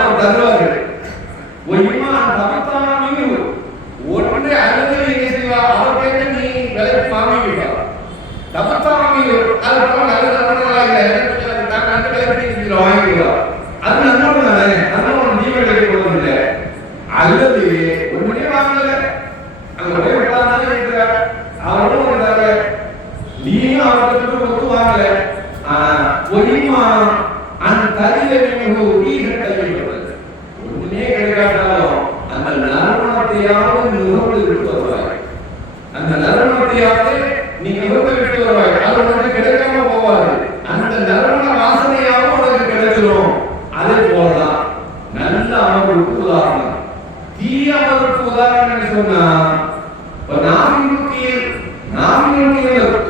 அவர் தருவார்கள். ஒய்மா தமத்தானு ஒன்று அல்லது நீங்க செய்வா அவர் கேட்டு நீ விலைக்கு வாங்குவீங்க. தமத்தானு அது நல்ல நான் அந்த விலைக்கு வாங்குவீங்க. அது நம்மளோட தானே, நம்மளோட ஜீவனுக்கு போவதில்லை. அல்லது ஒன்றுமே வாங்கல அங்க போய் விட்டாதான் இருக்கிறார் அவரும் இருந்தாங்க நீயும் அவர்களுக்கு ஒத்து வாங்கல. ஒன்றுமா அந்த தரியில் ஒண்ணுமே கிடைக்காட்டாலும் அந்த நறுமணத்தையாவது நுகர்ந்து விட்டு வருவாய். அந்த நறுமணத்தையாவது நீ நுகர்ந்து விட்டு வருவாய். அது உனக்கு கிடைக்காம போவாது. அந்த நறுமண வாசனையாவது உனக்கு கிடைச்சிடும். அதே போலதான் நல்ல அமர்வுக்கு உதாரணம், தீய அமர்வுக்கு உதாரணம் சொன்னா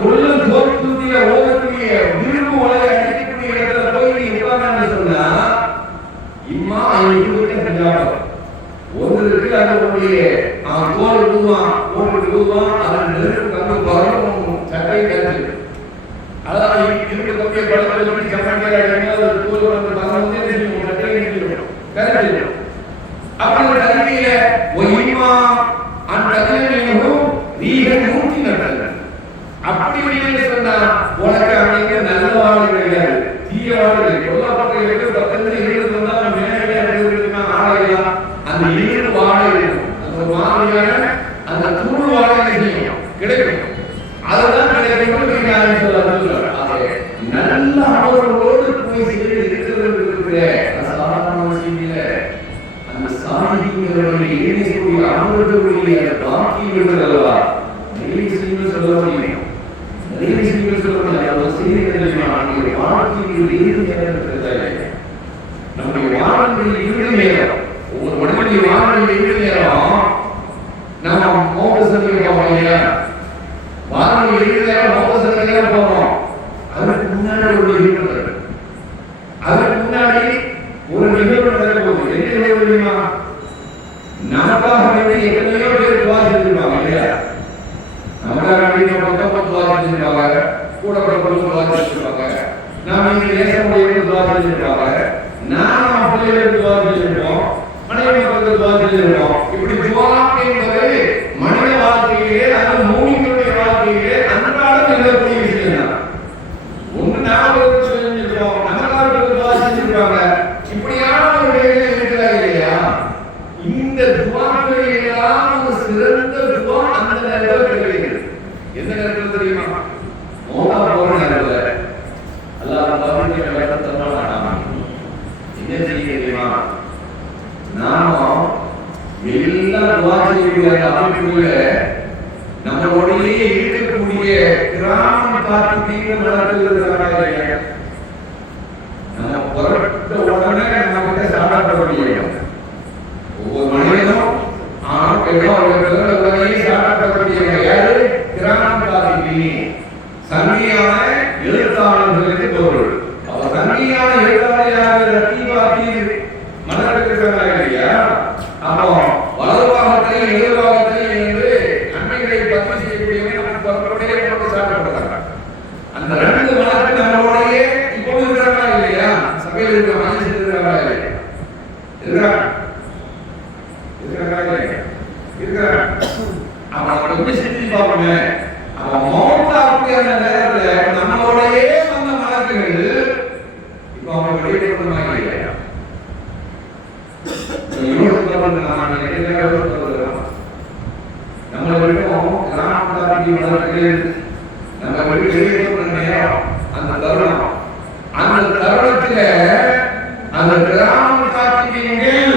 கொள்ளும் தோற்றுடைய ஓடக்கூடிய விரும்பு உலகை அடிக்கக்கூடிய இடத்துல போய் நீ உட்கார்ந்து சொன்னா இம்மா ஒன்று இருக்கு. அதனுடைய அவன் தோல் விடுவான், போட்டு விடுவான், அதன் நெருப்பு கம்பி பறக்கும் சட்டை கழிச்சு அதான் இருக்கு கம்பியை பழக்கம் சொல்லி சப்பாட்டியாக தோல் வந்து பறந்து சட்டை கழிச்சு அப்படி கல்வியில ஒய்மா அந்த நீங்க மூட்டி நடத்தல. அப்படி சொன்னா உனக்கு அன்னைக்கு நல்ல வாழ்க்கை கிடையாது, தீய வாழ்க்கை. கொல்லப்பட்ட பக்கத்துல இருந்து வந்தா மேலே ஆலையா அந்த ஈடு வாழை இருக்கும். அந்த மாதிரியான அந்த தூள் வாழை கிடைக்கும். அதுதான் கிடைக்கும். நல்ல அவர்களோடு போய் இருக்கிற சாதாரண செய்தியில அந்த சாதிகளுடைய இணைக்கூடிய அமர்களுடைய பாக்கியங்கள் அல்லவா நிறைய செய்திகள் சொல்ல முடியும். நிறைய செய்திகள் சொல்ல முடியாது. ஒரு செய்திகள் நம்முடைய வாழ்க்கையில் இறுதி நேரம் இருக்கிறது. நம்முடைய வாழ்க்கையில் இறுதி நேரம், ஒவ்வொரு மனிதனுடைய வாழ்க்கையில் இறுதி நேரம் நம்ம மோக சந்திக்க இல்லையா? வாழ்க்கையில் இறுதி நேரம் மோக சந்திக்க போறோம். அதற்கு முன்னாடி ஒரு இருக்கிறது. அதற்கு முன்னாடி ஒரு நிகழ்வு நடக்கும்போது என்ன நிகழ்வு தெரியுமா? நமக்காக வேண்டிய எத்தனையோ பேர் துவா செஞ்சிருப்பாங்க இல்லையா? நமக்காக வேண்டிய பக்கம் துவா செஞ்சிருப்பாங்க, கூட பக்கம் துவா செஞ்சிருப்பாங்க, நாம இங்க நேசமுடைய துவா செஞ்சிருப்பாங்க, நாம பிள்ளைகளுக்கு துவா செஞ்சிருப்போம், மனைவி மக்களுக்கு துவா செஞ்சிருப்போம். இப்படி துவா என்பது மனித வாழ்க்கையிலே அது மூமிகளுடைய வாழ்க்கையிலே அன்றாடம் நிகழக்கூடிய விஷயம் தான். ஒன்று நாம செஞ்சிருக்கோம், நமக்காக துவா செஞ்சிருப்பாங்க. இப்படியான ஒரு வேலை இருக்கிறார் இல்லையா? இந்த துவாக்களை எல்லாம் ஒரு சிறந்த துவா அந்த நேரத்தில் கிடைக்கிறது. எந்த நேரத்தில் தெரியுமா? மோகா போற நேரத்தில். அல்லாஹ் என்ன செய்ய தெரியுமா? நாம எல்லா துவா செய்யக்கூடிய அமைப்புல நம்மளுடைய இருக்கக்கூடிய கிராம காட்டு தீவிர நடத்துகிறாங்க. நம்ம புறப்பட்ட உடனே நமக்கு சாப்பிட முடியும். ஒவ்வொரு மனிதனும் சங்கியான எழுத்தாளர்களுக்கு பொருள். அவர் சங்கியான எழுத்தாளர் மனதில் இல்லையா? அப்போ வலதுபாகத்திலையும் எதிர்பாகத்திலையும் இருந்து நன்மைகளை பற்றி செய்யக்கூடியவங்க சாப்பிடப்படுறாங்க. அந்த ரெண்டு மனதில் நம்மளுடைய இப்போ இருக்கிறாங்களா இல்லையா? சபையில் இருக்கிற மனசில் இருக்கிறாங்களா இல்லையா? இருக்கிறாங்க. அவன் எப்படி செஞ்சு பார்ப்போமே, அவன் மௌத்தா அப்படியான நேரத்தில் நம்மளோடையே வந்த மலக்குகள் இப்போ அவங்க வெளியிடப்படுமா இல்லையா? நம்மளை விட்டோம் கிராமத்தாரி மலக்குகள் நம்ம வெளியிடப்படுற நேரம் அந்த தருணம், அந்த தருணத்தில் அந்த கிராம காட்சிகள்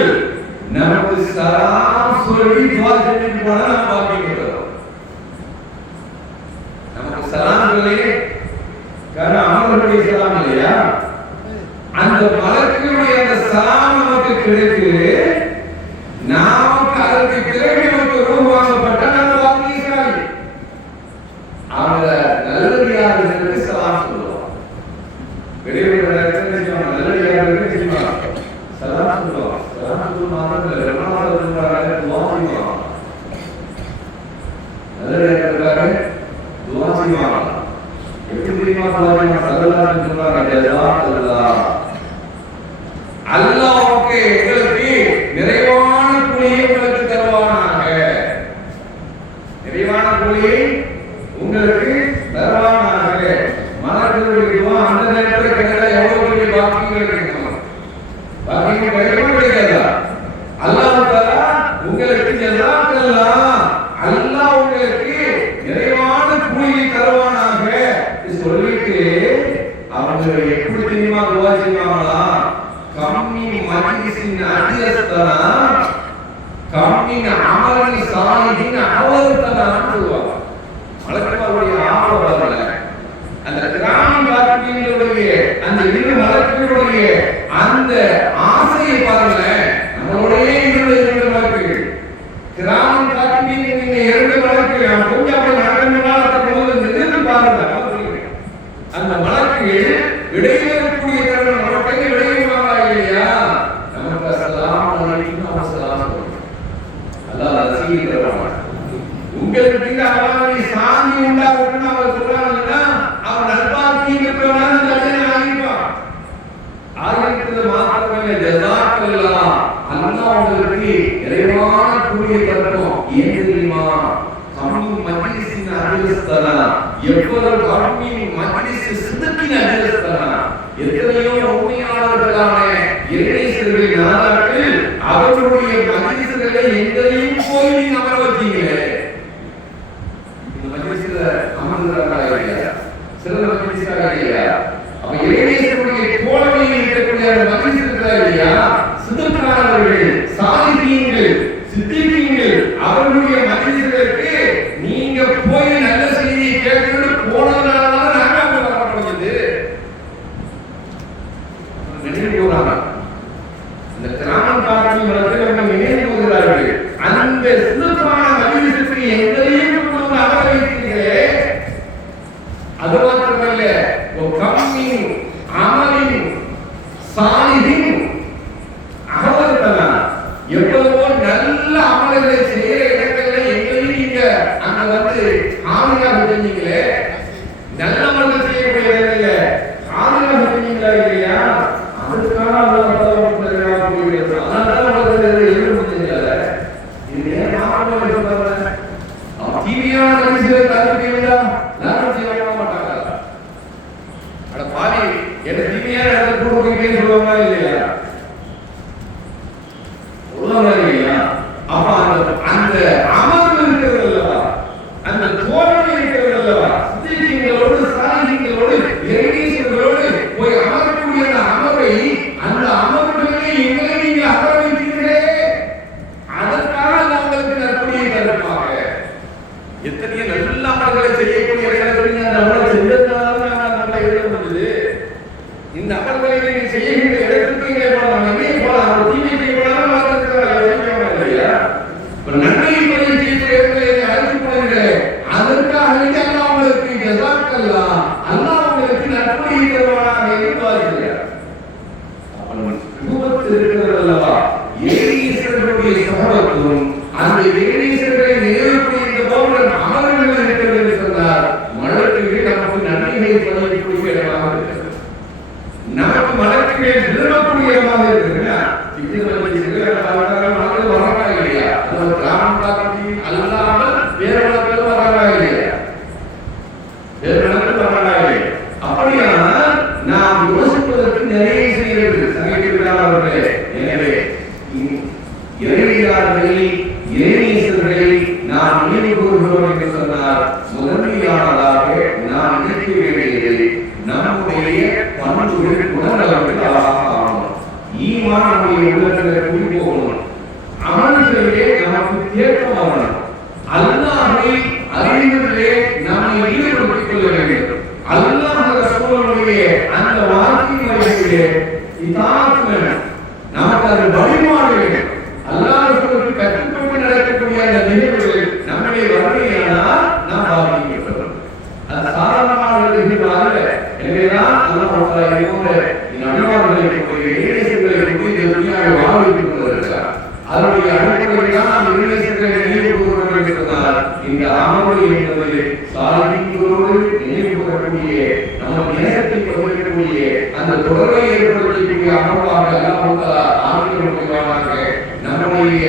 நமக்கு சலாம் சொல்லி துவா செஞ்சுட்டு போனா நம்ம பாக்கிக்கிறோம். நமக்கு சலாம் சொல்லி அமர்களுடைய சலாம் இல்லையா? அந்த மலக்குகளுடைய அந்த சலாம் நமக்கு கிடைக்கு. நமக்கு அதற்கு பிறகு நமக்கு உருவாக்கப்பட்ட நம்ம வாங்கிக்கிறாங்க. அவங்க நல்லடியார்களுக்கு சலாம் சொல்லுவோம். பெரியவர்களுக்கு நல்லடியார்களுக்கு செய்வாங்க, சலாம் சொல்லுவோம். அல்லாஹ் நமக்கு எங்களுக்கு நிறைவான கூலியை உங்களுக்கு தருவானாக. நிறைவான கூலியை உங்களுக்கு தருவானாக. மலர்களுடைய அந்த நேரத்தில் கிடைக்கிற எவ்வளவு பெரிய பாக்கியங்கள் கிடைக்கும். பாக்கியம் கிடைக்கும் கிடைக்காதா? அல்லாஹ் தஆலா உங்களுக்கு ஜஸாக்கல்லாஹ், அல்லாஹ் உங்களுக்கு நிறைவான கூலியை தருவானாக சொல்லிட்டு அவங்க எப்படி தெரியுமா துஆ செய்வாங்களா? கம்மி மஜ்லிஸின் அஜ்லஸ்தனா கம்மின் அமலி சாலிஹின் அவர்தனா சொல்லுவாங்க. மலக்குகளுடைய ஆவல் வரல. அந்த கிராமம் காத்தினுடைய அந்த இரு மலக்குகளுடைய அந்த ஆசையை பாருங்க. நம்மளுடைய இரு மலக்குகள் கிராமம் காத்தினுடைய இரண்டு மலக்குகள் கொஞ்சம் அப்படி நடந்தனால நிறுத்தி பாருங்க. அந்த மலக்குகள் விடையேறக்கூடிய தருணம் நம்ம கையில் விடையேறுவாங்களா இல்லையா? நமக்கு அஸ்ஸலாமு அலைக்கும் அஸ்ஸலாம் அல்லாஹ் ரசீலுல்லாஹ் உங்களுக்கு அவனை சாந்தி உண்டாகணும்னு அவர் சொல்றாங்கன்னா அவன் நல்வாழ்க்கையில் இருக்கிறவனால நல்ல ஆகிப்பான். ஆகியது மாத்திரமே ஜஸாக்கல்லாஹ், அல்லாஹ் உங்களுக்கு நிறைவான கூலியை தரணும். ஏன் தெரியுமா? கம்மின் மஜ்லிஸின் அஜ்லஸ்தனா, எவ்வளவு கம்மின் மஜ்லிஸ் சிதக்கின் அஜ்லஸ்தனா, எத்தனையோ உண்மையாளர்களான இறைநேசர்களின் நாதாக்கள் அவர்களுடைய மஜ்லிஸ்களை எங்கேயும் போய் நீங்க அமர வச்சீங்களே. இந்த மஜ்லிஸ்ல அமர்ந்தார்களா இல்லையா? சிறந்த மஜ்லிஸாக இல்லையா? அப்ப இறைநேசருடைய தோழமையில் இருக்கக்கூடிய மஜ்லிஸ் இருக்கிறா இல்லையா? சிதக்கானவர்கள், சாலிஹீன்கள், சித்திகீன்கள் அவர்களுடைய மஜ்லிஸ்களுக்கு நீங்க போய் நல்ல செய்தியை கேட்கணும் போனதுனால தான் நாங்க அங்க வர முடியுது. நினைவு போறாங்க. இந்த கிராமம் காரணி வளர்த்து நினைவு போகிறார்கள். அந்த சிதக்கான மஜ்லிஸுக்கு எங்களையும் கொண்டு அமர வைக்கிறீர்களே. அது மாத்திரமல்ல, ஒரு கம்மின் அமலின் சாலிஹின் அகவர்தனா, எவ்வளவோ நல்ல அமல்களை செய்யற இடங்கள்ல எங்களையும் நீங்க அங்க வந்து ஆளுநராக செஞ்சீங்களே. நல்ல அமல்கள் செய்யக்கூடிய இடங்கள்ல ஆளுநராக செஞ்சீங்களா இல்லையா? அதுக்காக அந்த அமர்வு இருக்கிறதல்லவா, அந்த தோரணை இருக்கிறதல்லவா, சித்திகளோடு சாலிகளோடு இறைநேசர்களோடு போய் அமரக்கூடிய அந்த அமர்வை, அந்த அமர்வுகளை எங்களை நீங்க அமர வைக்கிறீர்களே, அதற்காக அவங்களுக்கு நற்பணியை தருவாங்க. எத்தனையோ நல்ல அமல்களை செய்யக்கூடிய இடங்களில் அந்த அமலை செஞ்சதுனால நம்மளை எழுத முடியுது. இந்த அமல்களை நீங்க செய்யக்கூடிய இடத்துக்கு இங்கே போகலாம், எங்கே போகலாம், ஒரு தீமையை போகலாம், நன்மையை அழைத்து போனீர்களே, அதற்காக அல்லாஹ் உங்களுக்கு ஜஸாக்கல்லாஹ், அல்லாஹ் உங்களுக்கு நற்பணியை தருவானாக என்று வாழ்கிறார். குடும்பத்தில் இருக்கிறதல்லவா இறைநேசர்களுடைய சமூகத்துவம், அந்த இறைநேசர்களை நினைவுக்கூடிய போன்ற அமல்கள் இருக்கிறது என்று சொன்னார். மலக்குகள் நமக்கு நன்மையை பண்ணக்கூடிய இடமாக இருக்கிறது, நமக்கு மலக்குகள் விரும்பக்கூடிய இடமாக இருக்கிறது. அப்படியானால் நாம் யோசிப்பதற்கு நிறைய செய்கிறது சங்கீதக்காரர்களே. எனவே இறையாளர்களை இறைநேசர்களை நாம் நினைவு கூறுகிறோம் என்று சொன்னால் முதன்மையானதாக நாம் நினைக்க வேண்டியது நம்முடைய பண்புகள் குணநலன்கள் ஆகணும். ஈமானுடைய உள்ளத்தில் கூடி போகணும். அமல்களிலே நமக்கு தேக்கம் ஆகணும். அல்லாஹ்வை அறிவதிலே நம்மை ஈடுபடுத்திக் கொள்ள வேண்டும். அல்லாஹ் ரசூலுடைய அந்த வாழ்க்கை முறையிலே இதாத் வேணும். நமக்கு அது வழிபாடு வேண்டும். அல்லாஹ் ரசூலுக்கு கற்றுக்கொண்டு நடக்கக்கூடிய அந்த நிகழ்வுகள் நம்முடைய வறுமையானால் நாம் பாதிக்கப்படும். அது சாதாரணமான நிகழ்வாக. எனவேதான் அல்லாஹ் நபிமார்களை வாழ்வித்துக் கொண்டிருக்கிறார். அதனுடைய அடிப்படையில் நாம் இறைநேசர்களை நினைவு கூறுகிறோம் என்று சொன்னால் இந்த அமர்வு என்பது சாலிகளோடு நினைவு கூறக்கூடிய நம்ம நேசத்தை பகிரக்கூடிய அந்த தொடர்பை ஏற்படுத்தக்கூடிய அமர்வாக எல்லாம் ஆக்கிரமிப்பானாக நம்முடைய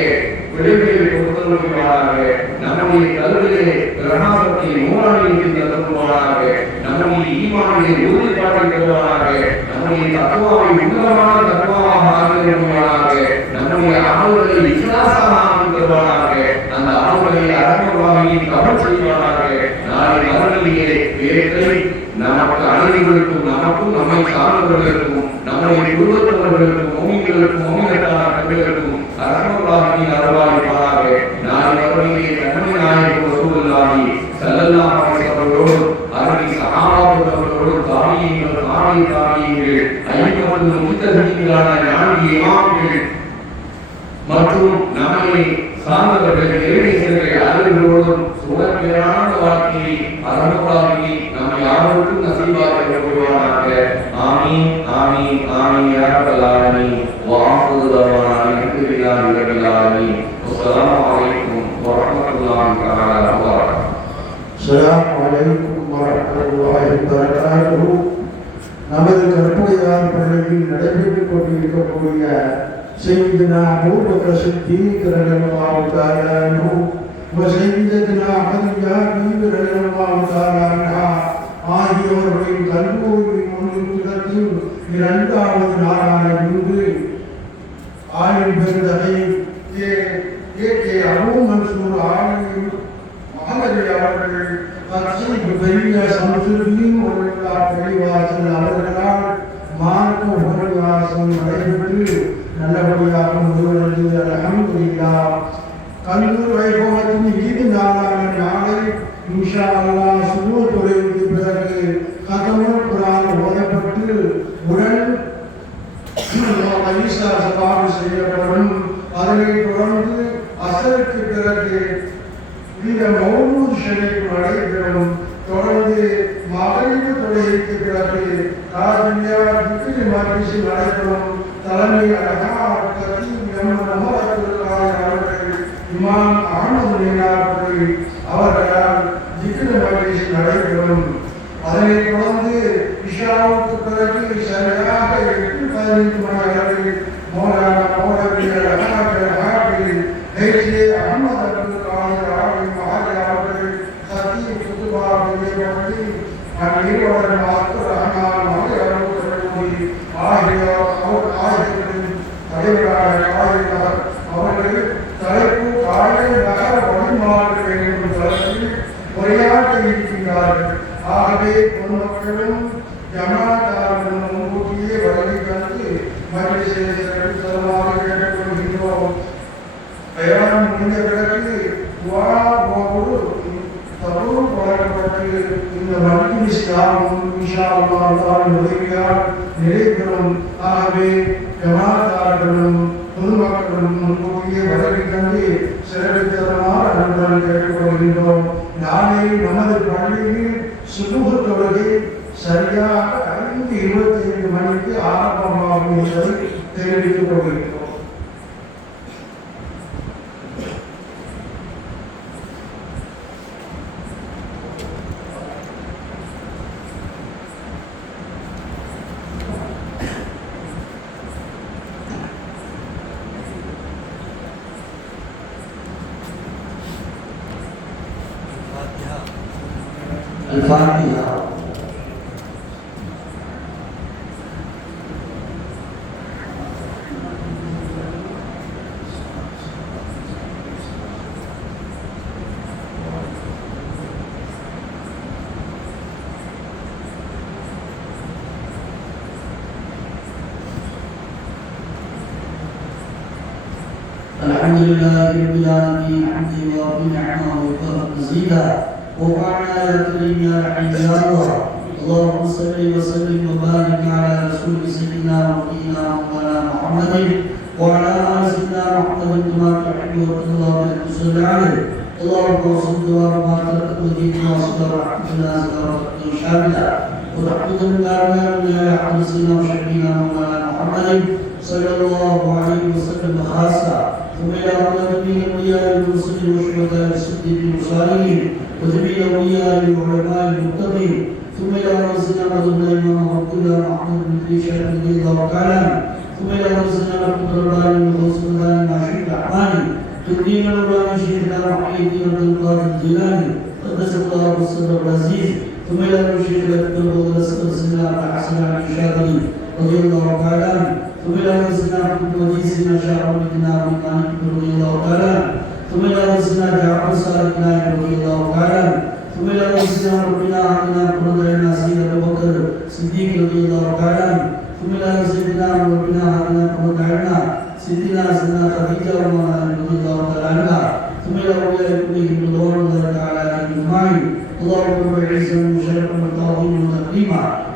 விளைவுகளை கொடுத்தவர்களாக நம்முடைய கல்வியை பிரகாசத்தை மூலாளிக்கு தருவானாக நம்முடைய ஈமானை உறுதிப்பாட்டை தருவானாக நம்முடைய தத்துவாவை உன்னதமான தத்துவமாக ஆக்கிரமிப்பானாக நம்முடைய அமல்களை விசுவாசமாக ஆக்கி தருவானாக அந்த அமல்களை அரங்கவாகி கவனம் செய்வானாக நாளை மறுமையிலே வேலை நமக்கு அனைவருக்கும் நமக்கும் நம்மை சார்ந்தவர்களுக்கும் நம்முடைய குடும்பத்தவர்களுக்கும் மோமிகளுக்கும் மோமிகளான கண்களுக்கும் அரங்கவாகி அருள்வாய்ப்பாக நாளை மறுமையிலே நன்மை நாயகம் ரசூலுல்லாஹி ஸல்லல்லாஹு அலைஹி வஸல்லம் அருளி சஹாபாக்களோடு தாபியீன்கள் ஐம்பது முத்தஹீன்களான நான்கு இமாம்கள் மற்றும் நம்மை சார்ந்தவர்கள் இறைநேசர்கள் அலுவலர்களோடும் சுடர்பேரான வாழ்க்கையை அரங்கவாகி நம் யாருக்கும் நசீபாக கொள்வானாக. ஆமீன் ஆமீன் ஆமீன் யா ரப்பல் ஆலமீன் வ ஆஃபிரு தஅவானா அல்ஹம்துலில்லாஹி ரப்பில் ஆலமீன். அஸ்ஸலாமு அலைக்கும் வ ரஹ்மத்துல்லாஹி தஆலா வ பரகாத்துஹு. அஸ்ஸலாமு அலைக்கும் வ ரஹ்மத்துல்லாஹி வ பரகாத்துஹு. நமது கற்பனையார் பள்ளியில் நடைபெற்றுக் கொண்டிருக்கக்கூடிய سيدنا أبو بكر الصديق رضي الله تعالى عنه وسيدتنا خديجة رضي الله تعالى عنها ஆகியோர்களின் கல்லூரி முன்னிறுத்தத்தில் இரண்டாவது நாளான இன்று ஆலிம் பெருந்தகை கே அபூ மன்சூர் ஆலிம் முஹம்மது அவர்கள் பெரிய சமசுதீன் உள்ளார் பள்ளிவாசல் அவர்களால் மார்க்க உபன்யாசம் நடைபெற்று நல்லபடியாக முடிவடைந்தது. அல்ஹம்துலில்லாஹ். கல்லூர் வைபவத்தின் ஈது நாளான நாளை இன்ஷா அல்லாஹ் சுபூஹ் தொழுகைக்கு பிறகு கதமுல் குர்ஆன் ஓதப்பட்டு உடன் ஈசா சபாவு செய்யப்படும். அதனைத் தொடர்ந்து அசருக்கு பிறகு இந்த மௌலூத் ஷரீஃப் நடைபெறும். தொடர்ந்து மகரிபு தொழுகைக்கு பிறகு ராஜியா திக்ர் மஜ்லிஸ் நடைபெறும். தலைமை அவர்கள் இமாம் அஹ்மது அவர்களால் திக்ர் மஜ்லிஸ் நடைபெறும். அதனைத் தொடர்ந்து இஷாவுக்கு பிறகு சரியாக 8:15 மணி அளவில் மௌலானா மௌலவி ஹாஃபிஸ் ஹைஜே அஹ்மத் அப்துல் காதிர் ஆலிம் அவர்கள் சத்தீப் குதுபா வெளியிடப்பட்டு அந்நிறுவனர் அப்துல் ரஹ்மான் அவர்கள் ஆகியோரின் தலைவரான அவர்கள் தலைப்பு காலை நகர வழிமாறு வேண்டும் தலைப்பில் உரையாற்ற இருக்கின்றார்கள். ஆகவே பொதுமக்களும் ஜமாத்தார்களும் முன்கூட்டியே வருகை தந்து மஜ்லிஸில் செலுத்தமாக கேட்டுக்கொள்கின்றோம். பயணம் முடிந்த பிறகு துஆ ஓடு தபூர் வழங்கப்பட்டு இந்த மஜ்லிஸ் இன்ஷா அல்லாஹ் உதவியால் நிறைவேறும். ஆகவே ஜமாத்தார்களும் பொதுமக்களும் முன்கூட்டியே வருகை தந்து சிறப்பித்தரமாக அன்புடன் கேட்டுக்கொள்கின்றோம். நாளை நமது பள்ளியில் சுபூஹ் தொழுகை சரியாக 5:25 மணிக்கு ஆரம்பமாகும் என்பதை தெரிவித்துக் கொள்கின்றோம். الفاتحة. الحمد لله رب العالمين حمدا وافي نعمه وكرما مزيدا وقعنا يا كريم يا رحيم يا الله. اللهم صل وسلم وبارك على رسول سيدنا ونبينا مولانا محمد وعلى ال سيدنا محمد كما تحب وترضى وتصلي عليه. اللهم صل وبارك وزدنا وصدر رحمتنا زكاه شامله ورحمه الله على حمد سيدنا وشفينا مولانا محمد صلى الله عليه وسلم خاصه وإلى النبي والأولياء والمرسلين والشهداء والصديقين والصالحين وجميع الأولياء والعلماء المتقين ثم إلى رسولنا مدينة إمام عبد الله محمود بن تيشان رضي الله تعالى ثم إلى رسولنا رحمة الله وخصوص الله معشوق الرحمن تدين النوراني شيخنا محي الدين عبد القادر الجيلاني قدس الله السر العزيز ثم إلى الشيخ الأكبر والأسد سيدنا عبد الحسن الشاذلي رضي الله تعالى ثم إلى رسولنا عبد المجيد سيدنا شاعر بن عبد المالك رضي الله تعالى ثم إلى رسولنا جعفر صادق نائب رضي الله تعالى ثم إلى رسولنا ربنا عنا قرنا سيدنا أبو بكر صديق رضي الله تعالى ثم إلى سيدنا ربنا عنا قرنا سيدنا خديجة رضي الله تعالى عنها ثم إلى أولياء كلهم رضوان الله تعالى عليهم أجمعين اللهم رب العزة والشرف والتعظيم والتكريم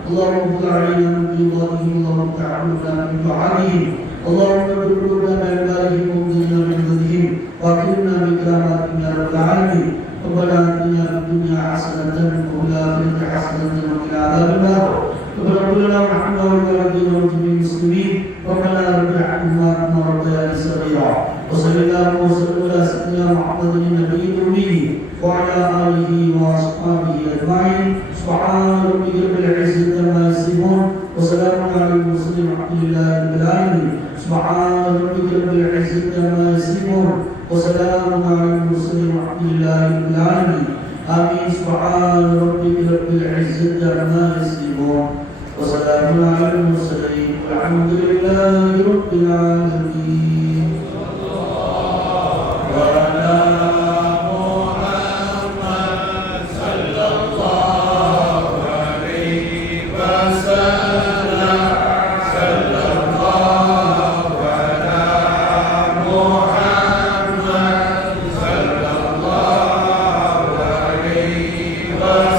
اللهم اغفر علينا من قضائهم اللهم تعبدنا من دعائهم اللهم اغفر قلوبنا بعبادهم وامدنا من فضلهم واكرمنا بكراماتهم يا رب العالمين ربنا اتنا في الدنيا حسنة وفي الآخرة حسنة وقنا عذاب النار ربنا لنا ورحمنا والوالدين وجميع المسلمين ربنا رب ارحمهما كما ربياني صغيرا وصل اللهم وسلم على سيدنا محمد النبي الأمي وعلى آله وأصحابه أجمعين سبحان ربك رب العزة عما يصفون وسلام على المرسلين والحمد لله رب العالمين سبحان ربك رب العزة عما يصفون وسلام على المرسلين والحمد لله رب العالمين آمين سبحان ربك رب العزة عما يصفون وسلام على المرسلين والحمد لله رب العالمين وعلى محمد صلى الله عليه وسلم صلى الله على محمد صلى الله عليه وسلم